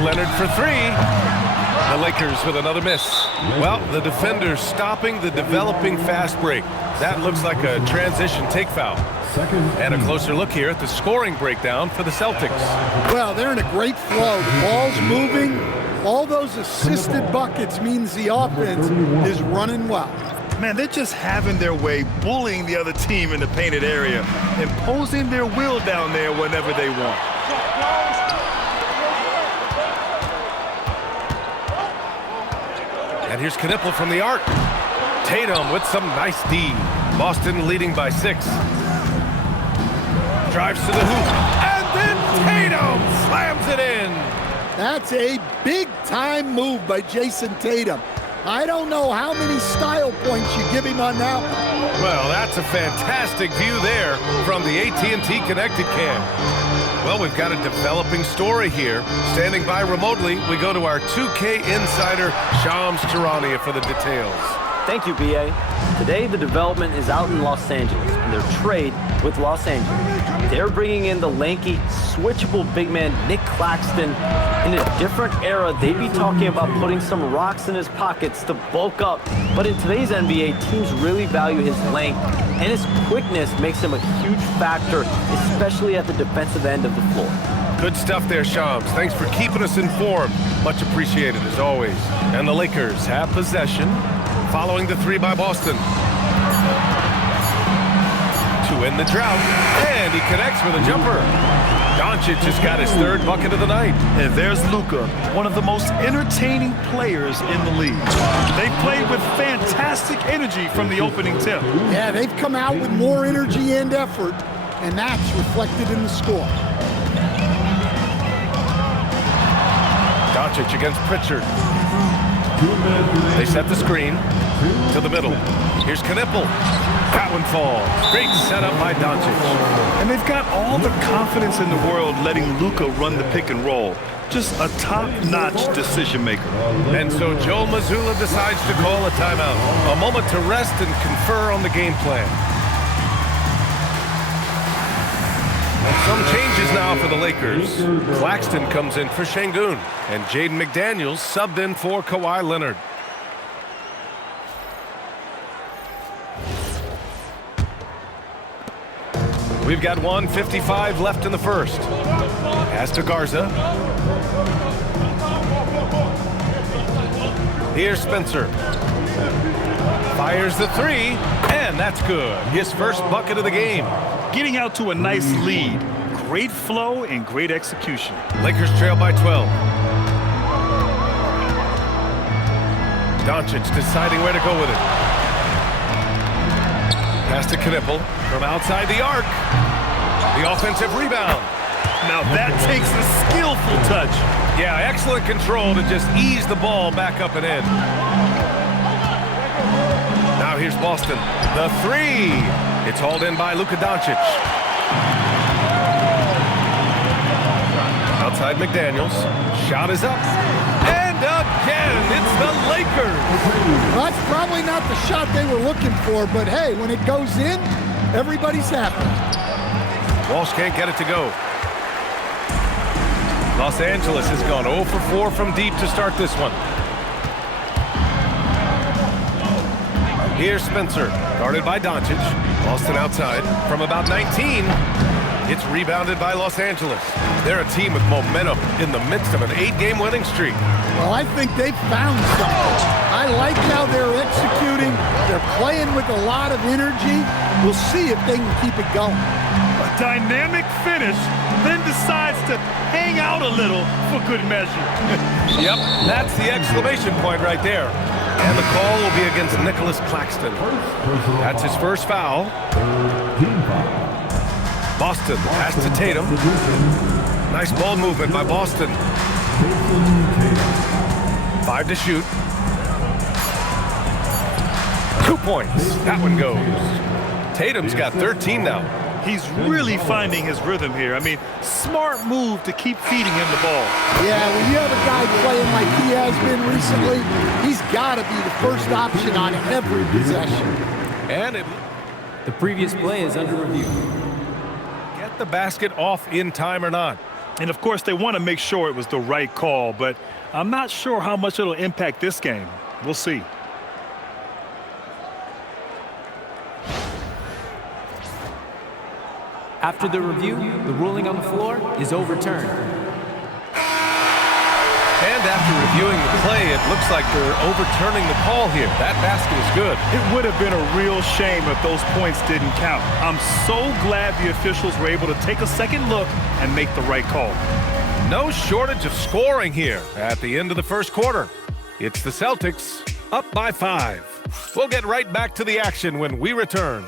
Leonard for 3. The Lakers with another miss. Well, the defender's stopping the developing fast break. That looks like a transition take foul. And a closer look here at the scoring breakdown for the Celtics. Well, they're in a great flow. The ball's moving. All those assisted buckets means the offense is running well. Man, they're just having their way, bullying the other team in the painted area, imposing their will down there whenever they want. And here's Knipple from the arc. Tatum with some nice D. Boston leading by 6. Drives to the hoop. And then Tatum slams it in. That's a big-time move by Jason Tatum. I don't know how many style points you give him on that one. Well, that's a fantastic view there from the AT&T Connected Cam. Well, we've got a developing story here. Standing by remotely, we go to our 2K insider, Shams Charania, for the details. Thank you, B.A. Today, the development is out in Los Angeles, and their trade with Los Angeles. They're bringing in the lanky, switchable big man Nick Claxton. In a different era, they'd be talking about putting some rocks in his pockets to bulk up. But in today's NBA, teams really value his length, and his quickness makes him a huge factor, especially at the defensive end of the floor. Good stuff there, Shams. Thanks for keeping us informed. Much appreciated, as always. And the Lakers have possession, following the 3 by Boston. To end the drought, and he connects with a jumper. Doncic just got his 3rd bucket of the night. And there's Luka, one of the most entertaining players in the league. They played with fantastic energy from the opening tip. Yeah, they've come out with more energy and effort, and that's reflected in the score. Doncic against Pritchard. They set the screen to the middle. Here's Knipple. That one falls. Great setup by Doncic. And they've got all the confidence in the world letting Luka run the pick and roll. Just a top-notch decision maker. And so Joe Mazzulla decides to call a timeout. A moment to rest and confer on the game plan. And some changes now for the Lakers. Claxton comes in for Şengün, and Jaden McDaniels subbed in for Kawhi Leonard. We've got 1:55 left in the first. Pass to Garza. Here's Spencer. Fires the 3, and that's good. His first bucket of the game. Getting out to a nice lead. Great flow and great execution. Lakers trail by 12. Doncic deciding where to go with it. Pass to Knipple from outside the arc. The offensive rebound. Now that takes a skillful touch. Yeah, excellent control to just ease the ball back up and in. Now here's Boston. The 3. It's hauled in by Luka Doncic. Outside McDaniels. Shot is up. And again, it's the Lakers. Well, that's probably not the shot they were looking for, but hey, when it goes in, everybody's happy. Walsh can't get it to go. Los Angeles has gone 0 for 4 from deep to start this one. Here's Spencer, guarded by Doncic. Boston outside from about 19. It's rebounded by Los Angeles. They're a team with momentum in the midst of an 8-game winning streak. Well, I think they've found something. I like how they're executing. They're playing with a lot of energy. We'll see if they can keep it going. A dynamic finish, then decides to hang out a little for good measure. Yep, that's the exclamation point right there. And the call will be against Nicholas Claxton. That's his first foul. Boston pass to Tatum. Nice ball movement by Boston. 5 to shoot. 2 points. That one goes. Tatum's got 13 now. He's really finding his rhythm here. I mean, smart move to keep feeding him the ball. Yeah, when you have a guy playing like he has been recently, he's got to be the first option on every possession. And the previous play is under review. Get the basket off in time or not. And of course, they want to make sure it was the right call, but I'm not sure how much it'll impact this game. We'll see. After the review, the ruling on the floor is overturned. And after reviewing the play, it looks like they're overturning the call here. That basket is good. It would have been a real shame if those points didn't count. I'm so glad the officials were able to take a second look and make the right call. No shortage of scoring here at the end of the first quarter. It's the Celtics up by 5. We'll get right back to the action when we return.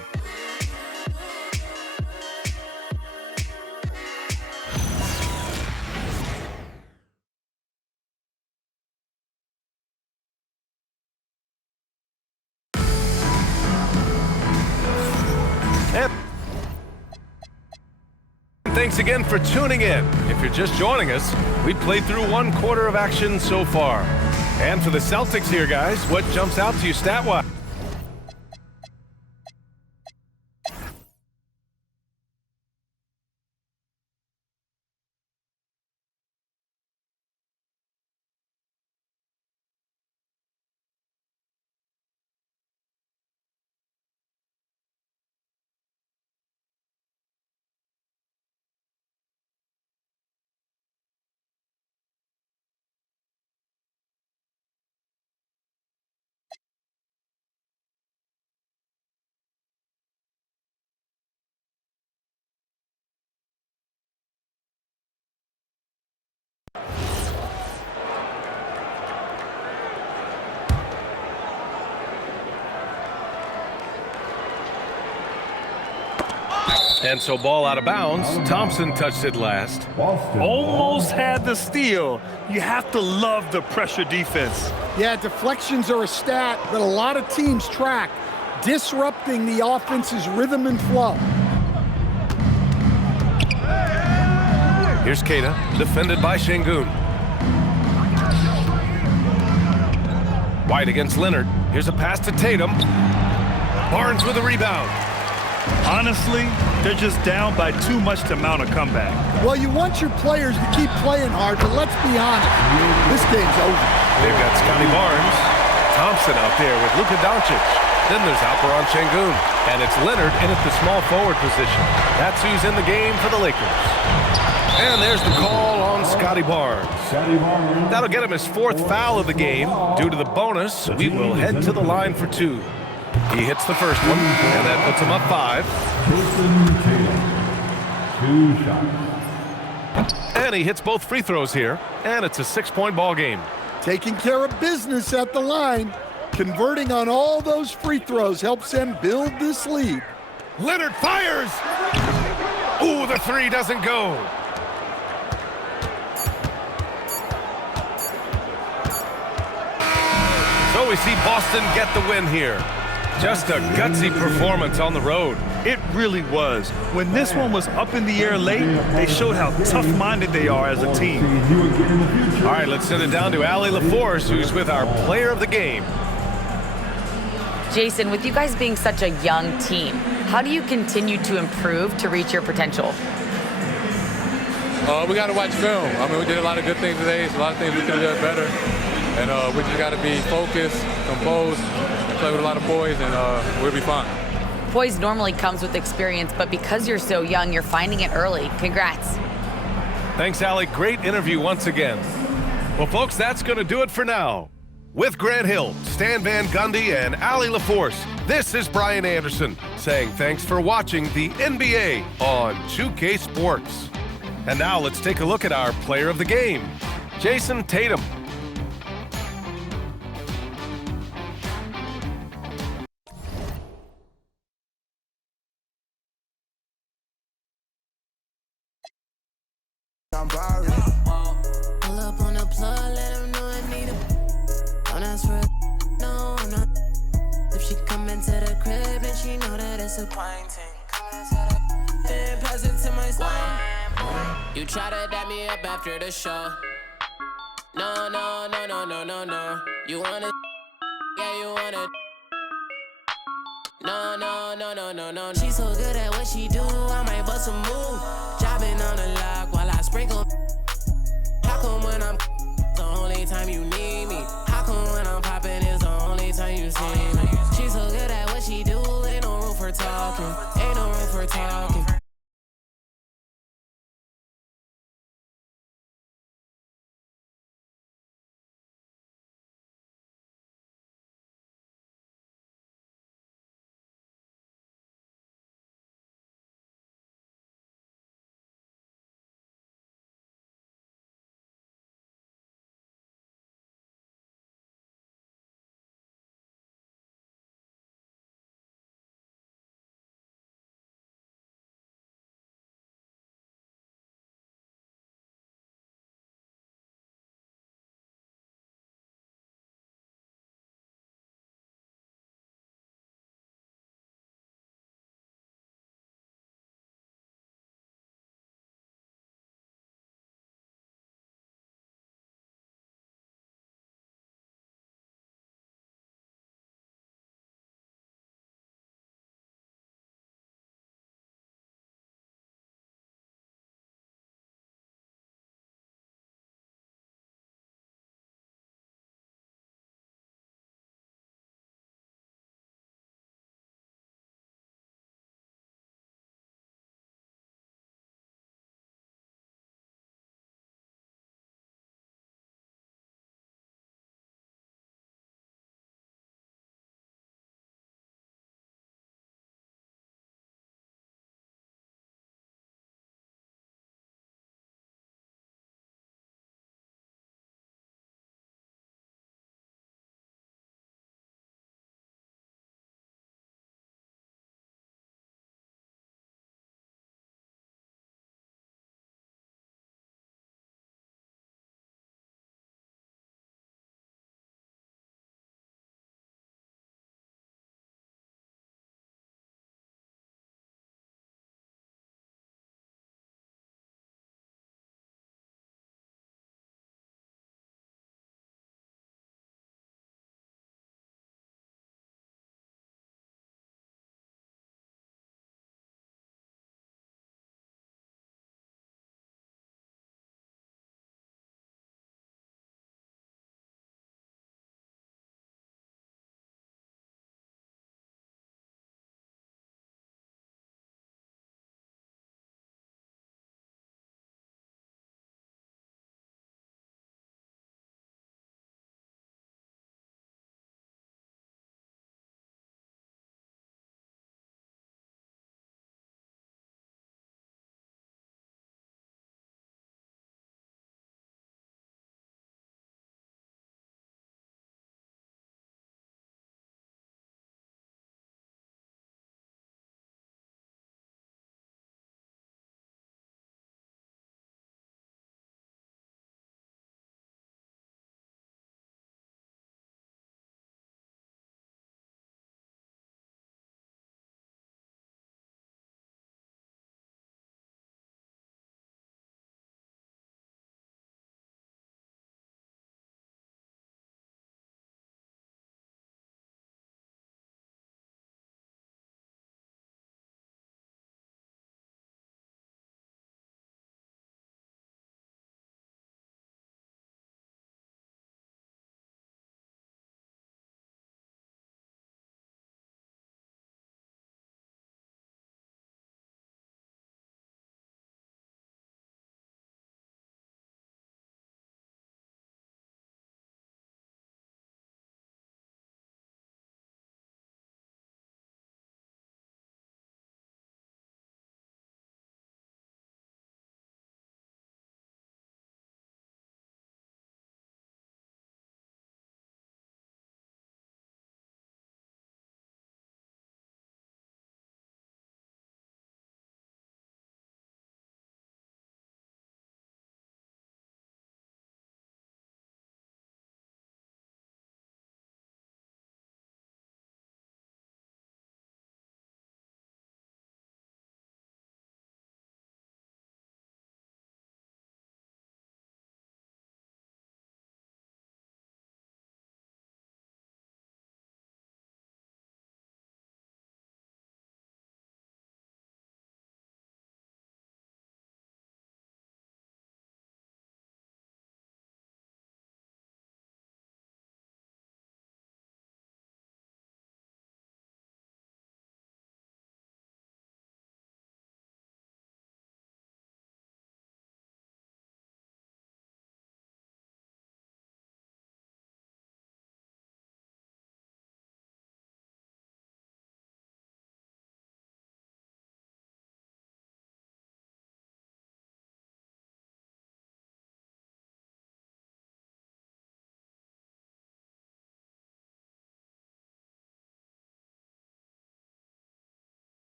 Thanks again for tuning in. If you're just joining us, we played through 1 quarter of action so far. And for the Celtics here, guys, what jumps out to you stat-wise? And so ball out of bounds. Thompson touched it last. Almost had the steal. You have to love the pressure defense. Yeah, deflections are a stat that a lot of teams track, disrupting the offense's rhythm and flow. Here's Keita, defended by Şengün. White against Leonard. Here's a pass to Tatum. Barnes with a rebound. Honestly, they're just down by too much to mount a comeback. Well, you want your players to keep playing hard, but let's be honest, this game's over. They've got Scotty Barnes, Thompson out there with Luka Doncic. Then there's Alperen Şengün, and it's Leonard in at the small forward position. That's who's in the game for the Lakers. And there's the call on Scotty Barnes. That'll get him his 4th foul of the game. Due to the bonus, we will head to the line for 2. He hits the first one, and that puts him up 5. 2 shots. And he hits both free throws here, and it's a 6-point ball game. Taking care of business at the line. Converting on all those free throws helps them build this lead. Leonard fires! Ooh, the 3 doesn't go. So we see Boston get the win here. Just a gutsy performance on the road. It really was. When this one was up in the air late, they showed how tough-minded they are as a team. All right, let's send it down to Allie LaForce, who's with our player of the game. Jason, with you guys being such a young team, how do you continue to improve to reach your potential? We got to watch film. I mean, we did a lot of good things today. So a lot of things we could have done better. And we just got to be focused, composed, play with a lot of poise, and we'll be fine. Poise normally comes with experience, but because you're so young, you're finding it early. Congrats. Thanks, Allie. Great interview once again. Well, folks, that's going to do it for now. With Grant Hill, Stan Van Gundy, and Allie LaForce, this is Brian Anderson saying thanks for watching the NBA on 2K Sports. And now let's take a look at our player of the game, Jason Tatum. Pull up on the plug, let him know I need him. Don't ask for it, no, I'm not. If she come into the crib, then she know that it's a pine ting. Then pass it to my spine. You try to dap me up after the show. No, no, no, no, no, no, no. You wanna, yeah, you wanna. No, no, no, no, no, no. She's so good at what she do, I might bust a move. Jobbing on the lock while I sprinkle. How come when I'm the only time you need me? How come when I'm popping is the only time you see me? She's so good at what she do, ain't no room for talking. Ain't no room for talking.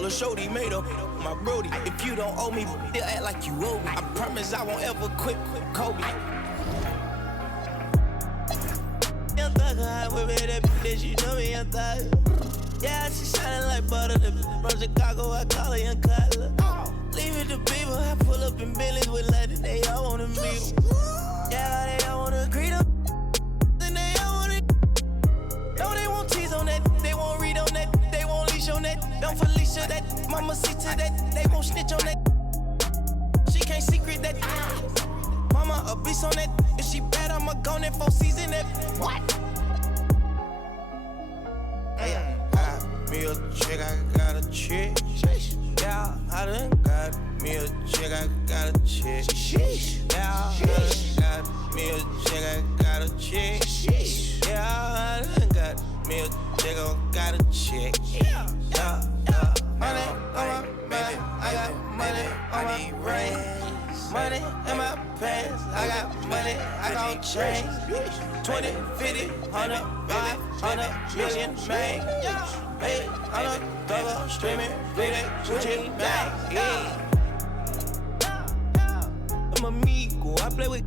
Lil' Shorty made up my Brody. If you don't owe me, they'll act like you owe me. I promise I won't ever quit Kobe. Young thug, I whip it, that bitch, you know me, young thug. Yeah, she shining like butter, the from Chicago, I call her Young Cutler. Leave it to people, I pull up in Billy's with London, they all wanna meet. Yeah, they all wanna greet them. Then they all wanna. No, they won't tease on that, they won't read on that, they won't leash on that. Don't Felicia that, mama see to that, they won't snitch on that. She can't secret that. Mama a beast on that, if she bad, I'ma go in 4 season that. What? Me a chick, I got a chick. Yeah, I done got me a chick, I got a chick. Yeah, I done got me a chick, I got a chick. Yeah, I done got me a chick, I got a chick. Yeah. Money on my money, I got money on my rings. Money in my pants, I got money, I got change. 20, 50, 100, 500 million, man. Hey, I'm a thugger, streaming, bleeding, switching back, yeah. I'm amigo, I play with.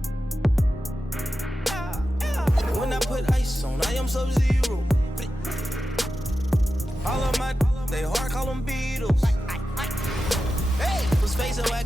When I put ice on, I am Sub-Zero. All of my, they hard, call them Beatles. Hey, was facing like.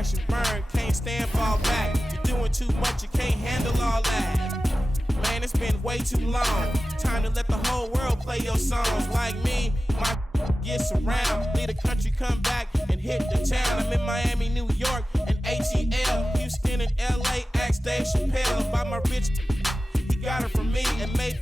crash and burn, can't stand, fall back. You're doing too much, you can't handle all that. Man, it's been way too long. Time to let the whole world play your songs. Like me, my gets around. Leave the country, come back and hit the town. I'm in Miami, New York, and ATL. Houston and LA, ask Dave Chappelle about my rich. He got it from me and made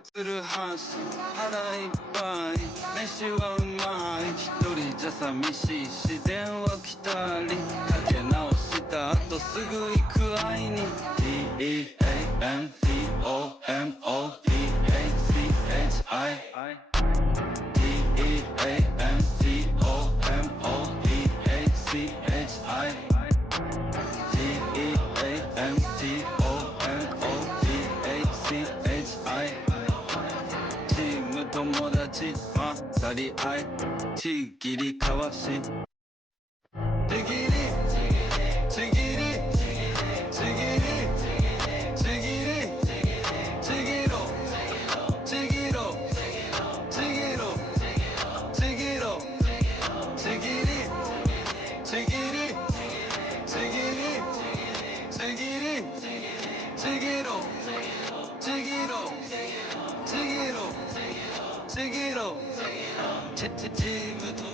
ツルハンス腹いっぱい飯はうまい一人じゃ寂しい自然は来たりかけ直した後すぐ行く会いに D-E-A-M-P-O-M-O-D-A-C-H-I D-E-A-M-P-O-M-O-D-A-C-H-I D-E-A-M-P-O-M-O-D-A-C-H-I チーム友達混ざり合いちぎりかわしちぎりちぎりちぎりちぎりちぎろちぎろちぎろちぎろちぎりちぎりちぎりちぎりちぎろちぎろちぎろちぎろチームと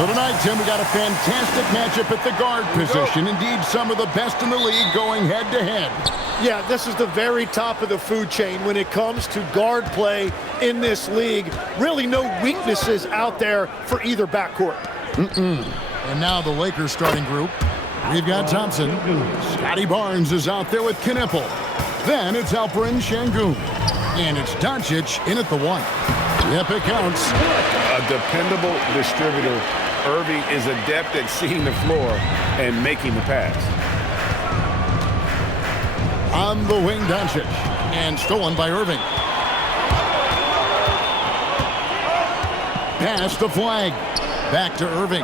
So tonight, Tim, we got a fantastic matchup at the guard position. Indeed, some of the best in the league going head-to-head. Yeah, this is the very top of the food chain when it comes to guard play in this league. Really no weaknesses out there for either backcourt. And now the Lakers starting group. We've got Thompson. Scotty Barnes is out there with Knipple. Then it's Alperen Şengün. And it's Doncic in at the 1. Yep, it counts. A dependable distributor. Irving is adept at seeing the floor and making the pass. On the wing, Doncic. And stolen by Irving. Pass the flag. Back to Irving.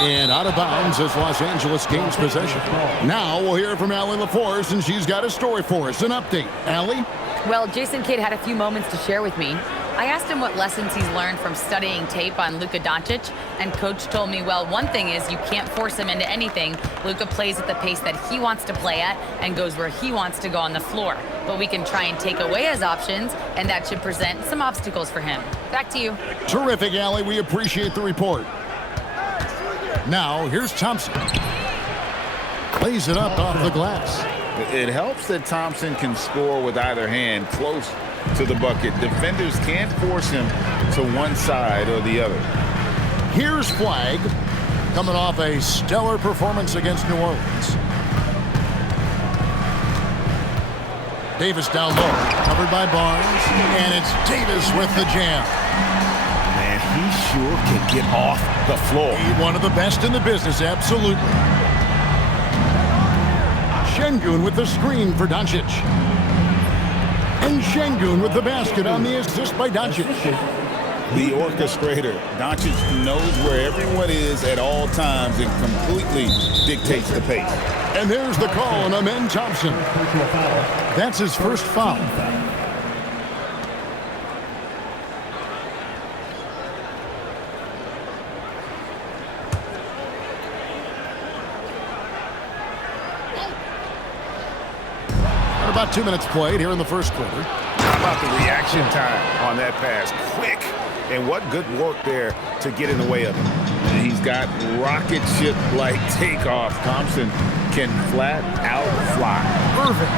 And out of bounds as Los Angeles gains possession. Now we'll hear from Allie LaForce, and she's got a story for us. An update. Allie? Well, Jason Kidd had a few moments to share with me. I asked him what lessons he's learned from studying tape on Luka Doncic, and Coach told me, well, one thing is you can't force him into anything. Luka plays at the pace that he wants to play at and goes where he wants to go on the floor. But we can try and take away his options, and that should present some obstacles for him. Back to you. Terrific, Allie. We appreciate the report. Now, here's Thompson. Plays it up off the glass. It helps that Thompson can score with either hand close to the bucket. Defenders can't force him to one side or the other. Here's Flag, coming off a stellar performance against New Orleans. Davis down low, covered by Barnes, and it's Davis with the jam. Man, he sure can get off the floor. He's one of the best in the business, absolutely. Şengün with the screen for Doncic. And Şengün with the basket on the assist by Doncic. The orchestrator. Doncic knows where everyone is at all times and completely dictates the pace. And there's the call on Amen Thompson. That's his first foul. About 2 minutes played here in the first quarter. How about the reaction time on that pass? Quick. And what good work there to get in the way of him. And he's got rocket ship-like takeoff. Thompson can flat out fly. Irving.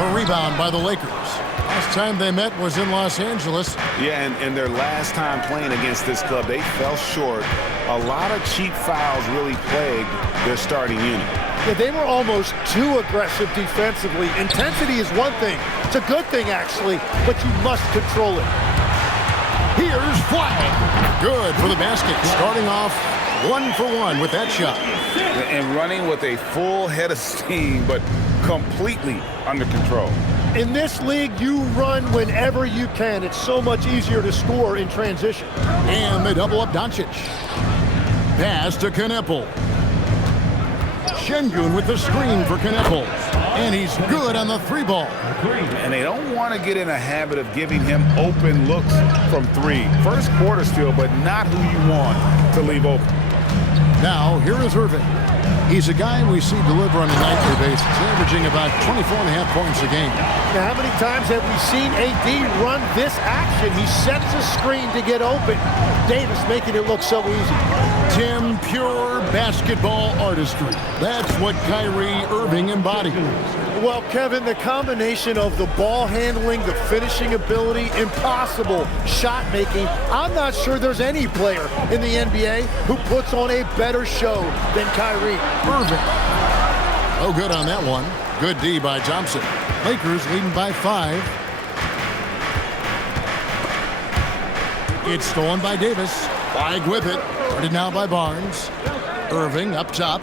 A rebound by the Lakers. Last time they met was in Los Angeles. Yeah, and their last time playing against this club, they fell short. A lot of cheap fouls really plagued their starting unit. Yeah, they were almost too aggressive defensively. Intensity is one thing. It's a good thing, actually, but you must control it. Here's Flag. Good for the basket. Starting off 1 for 1 with that shot. And running with a full head of steam, but completely under control. In this league, you run whenever you can. It's so much easier to score in transition. And they double up Doncic. Pass to Knipple. Şengün with the screen for Knipple. And he's good on the 3 ball. And they don't want to get in a habit of giving him open looks from 3. First quarter still, but not who you want to leave open. Now, here is Irving. He's a guy we see deliver on a nightly basis, averaging about 24.5 points a game. Now, how many times have we seen AD run this action? He sets a screen to get open. Davis making it look so easy. Tim, pure basketball artistry. That's what Kyrie Irving embodies. Well, Kevin, the combination of the ball handling, the finishing ability, impossible shot making. I'm not sure there's any player in the NBA who puts on a better show than Kyrie Irving. Oh, good on that one. Good D by Thompson. Lakers leading by 5. It's stolen by Davis. Flag with it. Guarded now by Barnes. Irving up top.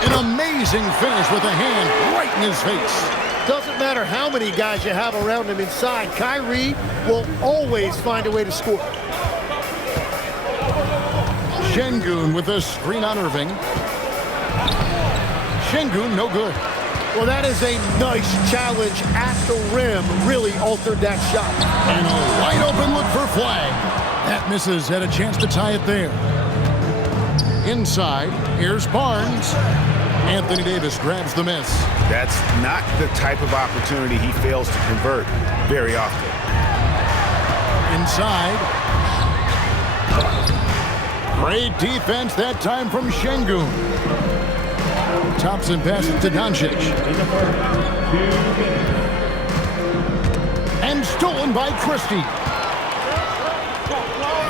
An amazing finish with a hand right in his face. Doesn't matter how many guys you have around him inside, Kyrie will always find a way to score. Şengün with a screen on Irving. Şengün no good. Well, that is a nice challenge at the rim. Really altered that shot. And a wide open look for Flag. That misses. Had a chance to tie it there. Inside, here's Barnes. Anthony Davis grabs the miss. That's not the type of opportunity he fails to convert very often. Inside. Great defense that time from Şengün. Thompson passes to Doncic. And stolen by Christie.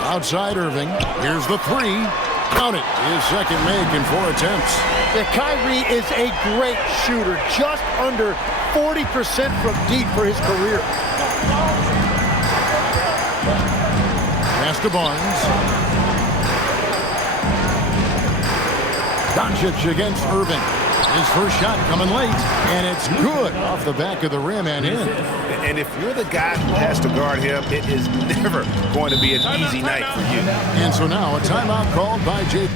Outside Irving. Here's the three. Count it. His second make in 4 attempts. Yeah, Kyrie is a great shooter. Just under 40% from deep for his career. Pass to Barnes. Doncic against Irving. His first shot coming late, and it's good off the back of the rim and in. And if you're the guy who has to guard him, it is never going to be an easy night for you. And so now a timeout called by Jay.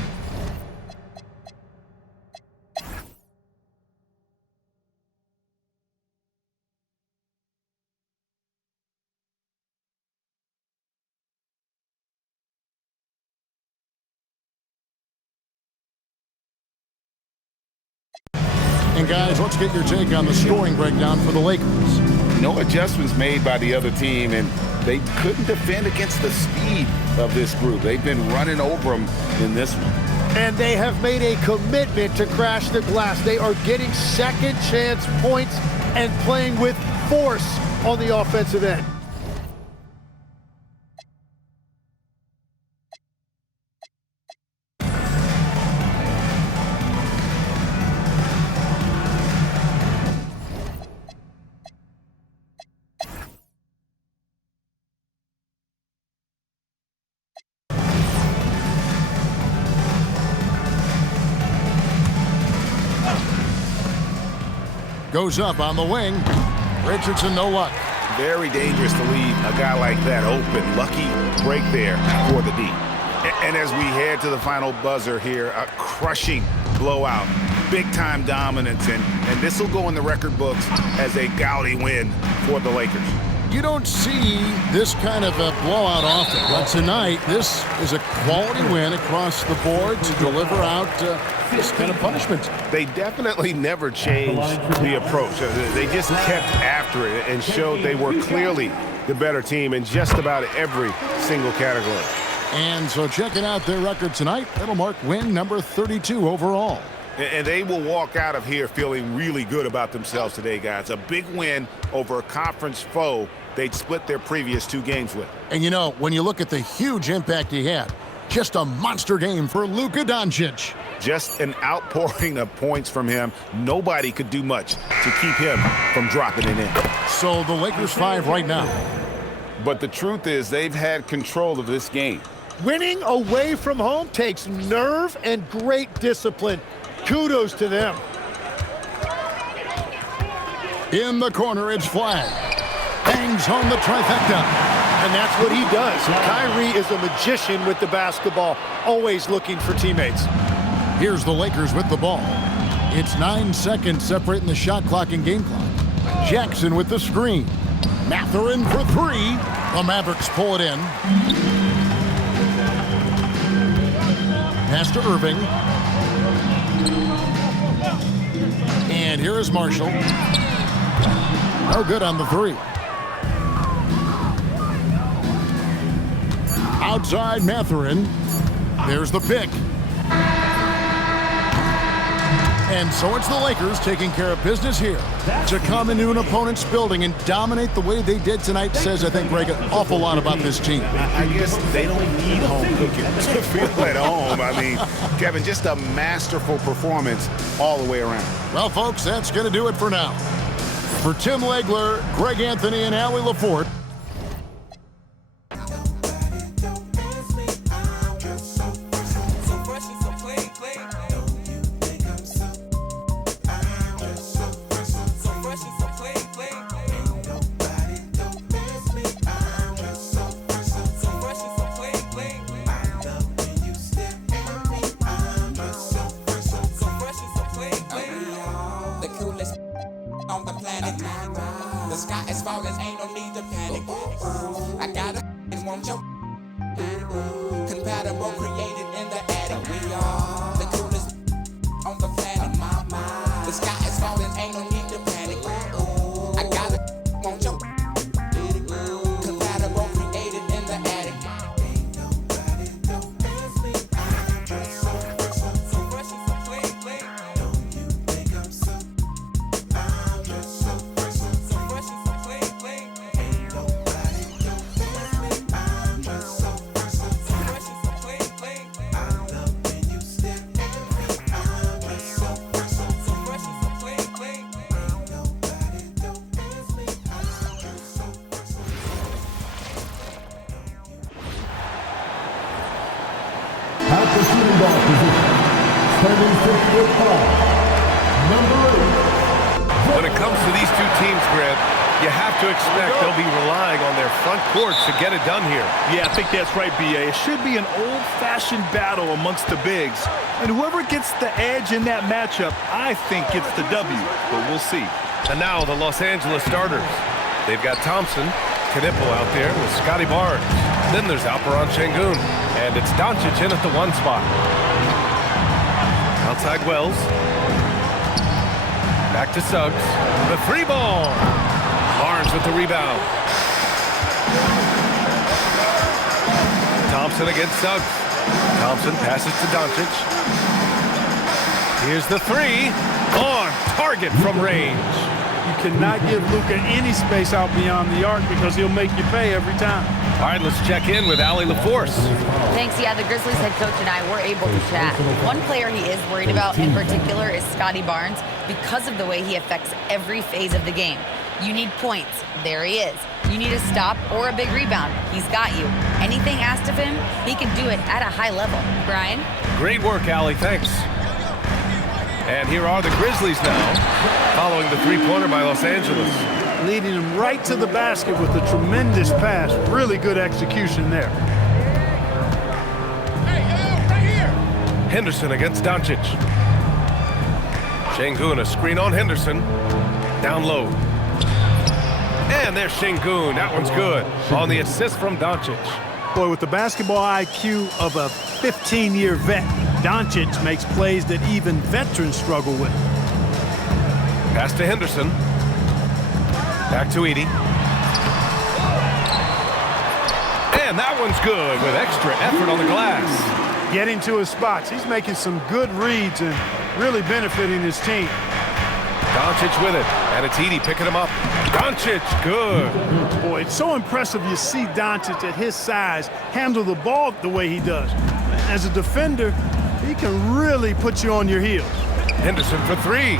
And guys, let's get your take on the scoring breakdown for the Lakers. No adjustments made by the other team, and they couldn't defend against the speed of this group. They've been running over them in this one. And they have made a commitment to crash the glass. They are getting second chance points and playing with force on the offensive end. Goes up on the wing. Richardson, no luck. Very dangerous to leave a guy like that open. Lucky break there for the D. And as we head to the final buzzer here, a crushing blowout. Big-time dominance, and this will go in the record books as a gaudy win for the Lakers. You don't see this kind of a blowout often, but tonight this is a quality win across the board to deliver out this kind of punishment. They definitely never changed the approach. They just kept after it and showed they were clearly the better team in just about every single category. And so checking out their record tonight, that'll mark win number 32 overall. And they will walk out of here feeling really good about themselves today, guys. A big win over a conference foe they'd split their previous 2 games with. And you know, when you look at the huge impact he had, just a monster game for Luka Doncic. Just an outpouring of points from him. Nobody could do much to keep him from dropping it in. So the Lakers 5 right now. But the truth is they've had control of this game. Winning away from home takes nerve and great discipline. Kudos to them. In the corner, it's Flag. Bangs home the trifecta. And that's what he does. Kyrie is a magician with the basketball, always looking for teammates. Here's the Lakers with the ball. It's 9 seconds separating the shot clock and game clock. Jackson with the screen. Mathurin for 3. The Mavericks pull it in. Pass to Irving. And here is Marshall. No good on the 3. Outside Mathurin. There's the pick. And so it's the Lakers taking care of business here. To come into an opponent's building and dominate the way they did tonight says, I think, Greg, an awful lot about this team. I guess they don't need home cooking to feel at home. I mean, Kevin, just a masterful performance all the way around. Well, folks, that's going to do it for now. For Tim Legler, Greg Anthony, and Allie LaForte, on the planet. The sky is falling, ain't no need to panic. When it comes to these two teams, Grant, you have to expect they'll be relying on their front courts to get it done here. Yeah, I think that's right, B.A. It should be an old-fashioned battle amongst the bigs. And whoever gets the edge in that matchup, I think gets the W. But we'll see. And now the Los Angeles starters. They've got Thompson, Knipple out there with Scotty Barnes. Then there's Alperen Şengün. And it's Doncic in at the 1 spot. Outside Wells. Back to Suggs. The 3 ball. Barnes with the rebound. Thompson against Suggs. Thompson passes to Doncic. Here's the 3. On target from range. You cannot give Luka any space out beyond the arc because he'll make you pay every time. All right, let's check in with Allie LaForce. Thanks. Yeah, the Grizzlies head coach and I were able to chat. One player he is worried about in particular is Scotty Barnes because of the way he affects every phase of the game. You need points. There he is. You need a stop or a big rebound. He's got you. Anything asked of him, he can do it at a high level. Brian? Great work, Allie. Thanks. And here are the Grizzlies now, following the 3-pointer by Los Angeles. Leading him right to the basket with a tremendous pass. Really good execution there. Henderson against Doncic. Şengün, a screen on Henderson. Down low. And there's Şengün. That one's good. On the assist from Doncic. Boy, with the basketball IQ of a 15-year vet, Doncic makes plays that even veterans struggle with. Pass to Henderson. Back to Edey. And that one's good with extra effort on the glass. Getting to his spots. He's making some good reads and really benefiting his team. Doncic with it, and it's Edey picking him up. Doncic, good. Boy, it's so impressive you see Doncic at his size handle the ball the way he does. As a defender, he can really put you on your heels. Henderson for 3.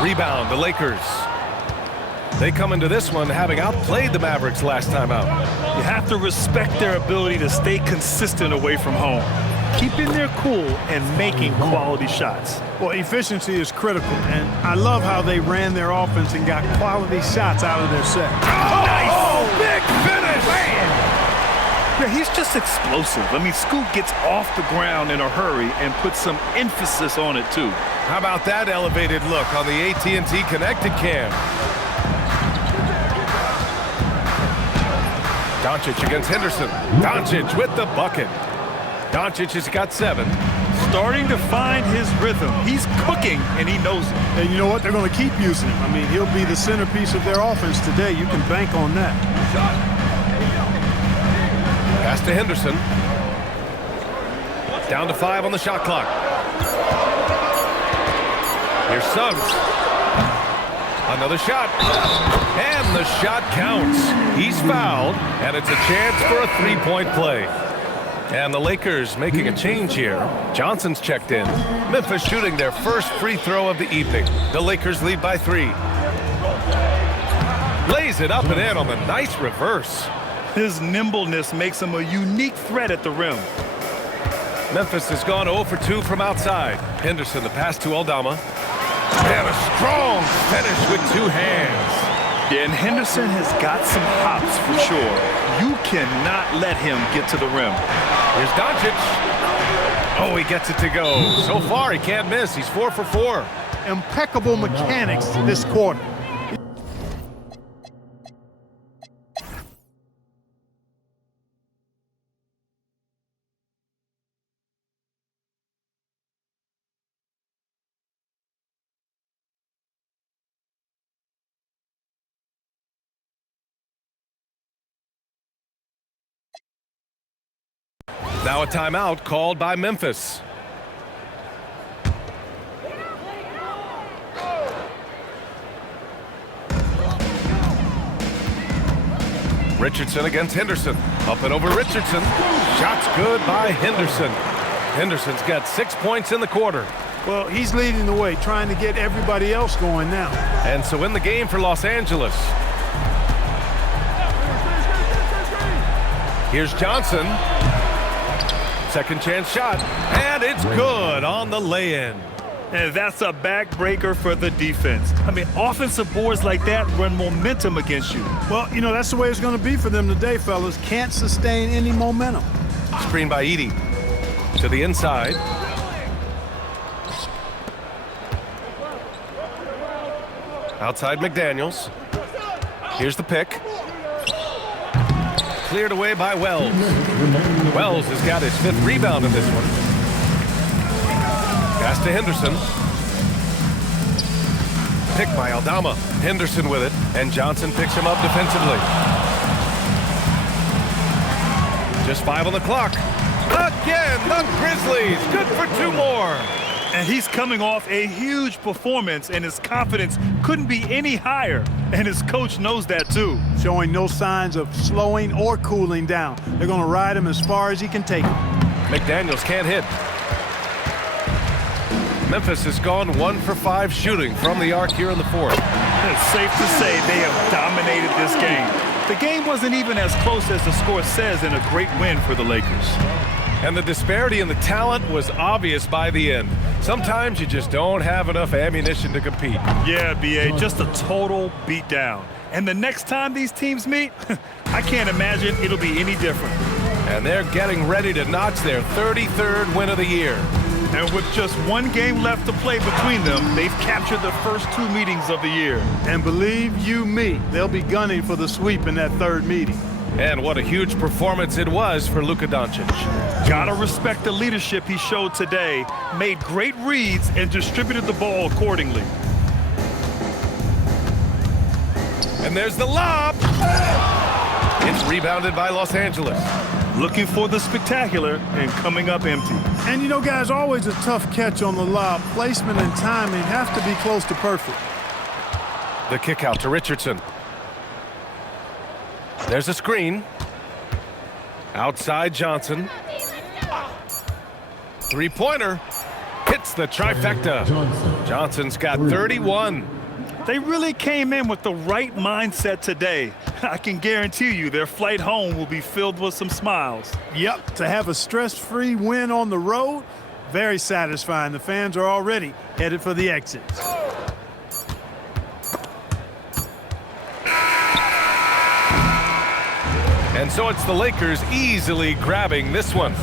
Rebound, the Lakers. They come into this one having outplayed the Mavericks last time out. You have to respect their ability to stay consistent away from home, keeping their cool and making quality shots. Well, efficiency is critical, and I love how they ran their offense and got quality shots out of their set. Oh, nice! Big finish! Yeah, he's just explosive. I mean, Scoot gets off the ground in a hurry and puts some emphasis on it, too. How about that elevated look on the AT&T Connected Cam? Doncic against Henderson. Doncic with the bucket. Doncic has got 7. Starting to find his rhythm. He's cooking, and he knows it. And you know what? They're going to keep using him. I mean, he'll be the centerpiece of their offense today. You can bank on that. Pass to Henderson. Down to 5 on the shot clock. Here's Suggs. Another shot. And the shot counts. He's fouled, and it's a chance for a 3-point play. And the Lakers making a change here. Johnson's checked in. Memphis shooting their first free throw of the evening. The Lakers lead by 3. Lays it up and in on the nice reverse. His nimbleness makes him a unique threat at the rim. Memphis has gone 0 for 2 from outside. Henderson, the pass to Aldama. And a strong finish with 2 hands. Yeah, and Henderson has got some hops for sure. You cannot let him get to the rim. Here's Doncic. Oh, he gets it to go. So far, he can't miss. He's 4 for 4. Impeccable mechanics this quarter. Now a timeout called by Memphis. Richardson against Henderson. Up and over Richardson. Shots good by Henderson. Henderson's got 6 points in the quarter. Well, he's leading the way, trying to get everybody else going now. And so in the game for Los Angeles. Here's Johnson. Second chance shot, and it's good on the lay-in. And that's a backbreaker for the defense. I mean, offensive boards like that run momentum against you. Well, you know, that's the way it's going to be for them today, fellas. Can't sustain any momentum. Screen by Edey. To the inside. Outside McDaniels. Here's the pick. Cleared away by Wells. Wells has got his 5th rebound in this one. Pass to Henderson. Picked by Aldama. Henderson with it, and Johnson picks him up defensively. Just 5 on the clock. Again, the Grizzlies. Good for 2 more. And he's coming off a huge performance, and his confidence couldn't be any higher. And his coach knows that too. Showing no signs of slowing or cooling down. They're going to ride him as far as he can take him. McDaniels can't hit. Memphis has gone 1 for 5 shooting from the arc here in the 4th. It's safe to say they have dominated this game. The game wasn't even as close as the score says, in a great win for the Lakers. And the disparity in the talent was obvious by the end. Sometimes you just don't have enough ammunition to compete. Yeah, B.A., just a total beatdown. And the next time these teams meet, I can't imagine it'll be any different. And they're getting ready to notch their 33rd win of the year. And with just 1 game left to play between them, they've captured the first 2 meetings of the year. And believe you me, they'll be gunning for the sweep in that 3rd meeting. And what a huge performance it was for Luka Doncic. Gotta respect the leadership he showed today. Made great reads and distributed the ball accordingly. And there's the lob. It's rebounded by Los Angeles. Looking for the spectacular and coming up empty. And you know, guys, always a tough catch on the lob. Placement and timing have to be close to perfect. The kick out to Richardson. There's a screen. Outside Johnson. 3-pointer. Hits the trifecta. Johnson's got 31. They really came in with the right mindset today. I can guarantee you their flight home will be filled with some smiles. Yep, to have a stress-free win on the road, very satisfying. The fans are already headed for the exits. And so it's the Lakers easily grabbing this one.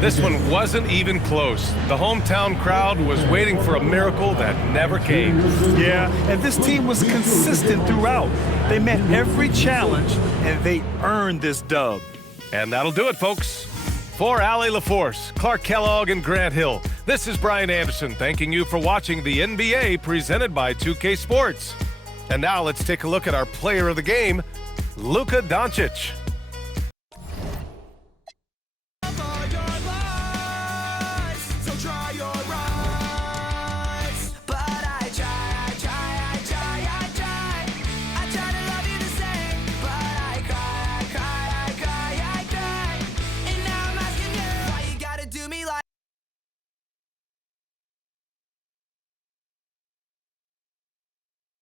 This one wasn't even close. The hometown crowd was waiting for a miracle that never came. Yeah, and this team was consistent throughout. They met every challenge, and they earned this dub. And that'll do it, folks. For Allie LaForce, Clark Kellogg, and Grant Hill, this is Brian Anderson thanking you for watching the NBA presented by 2K Sports. And now let's take a look at our player of the game, Luka Doncic.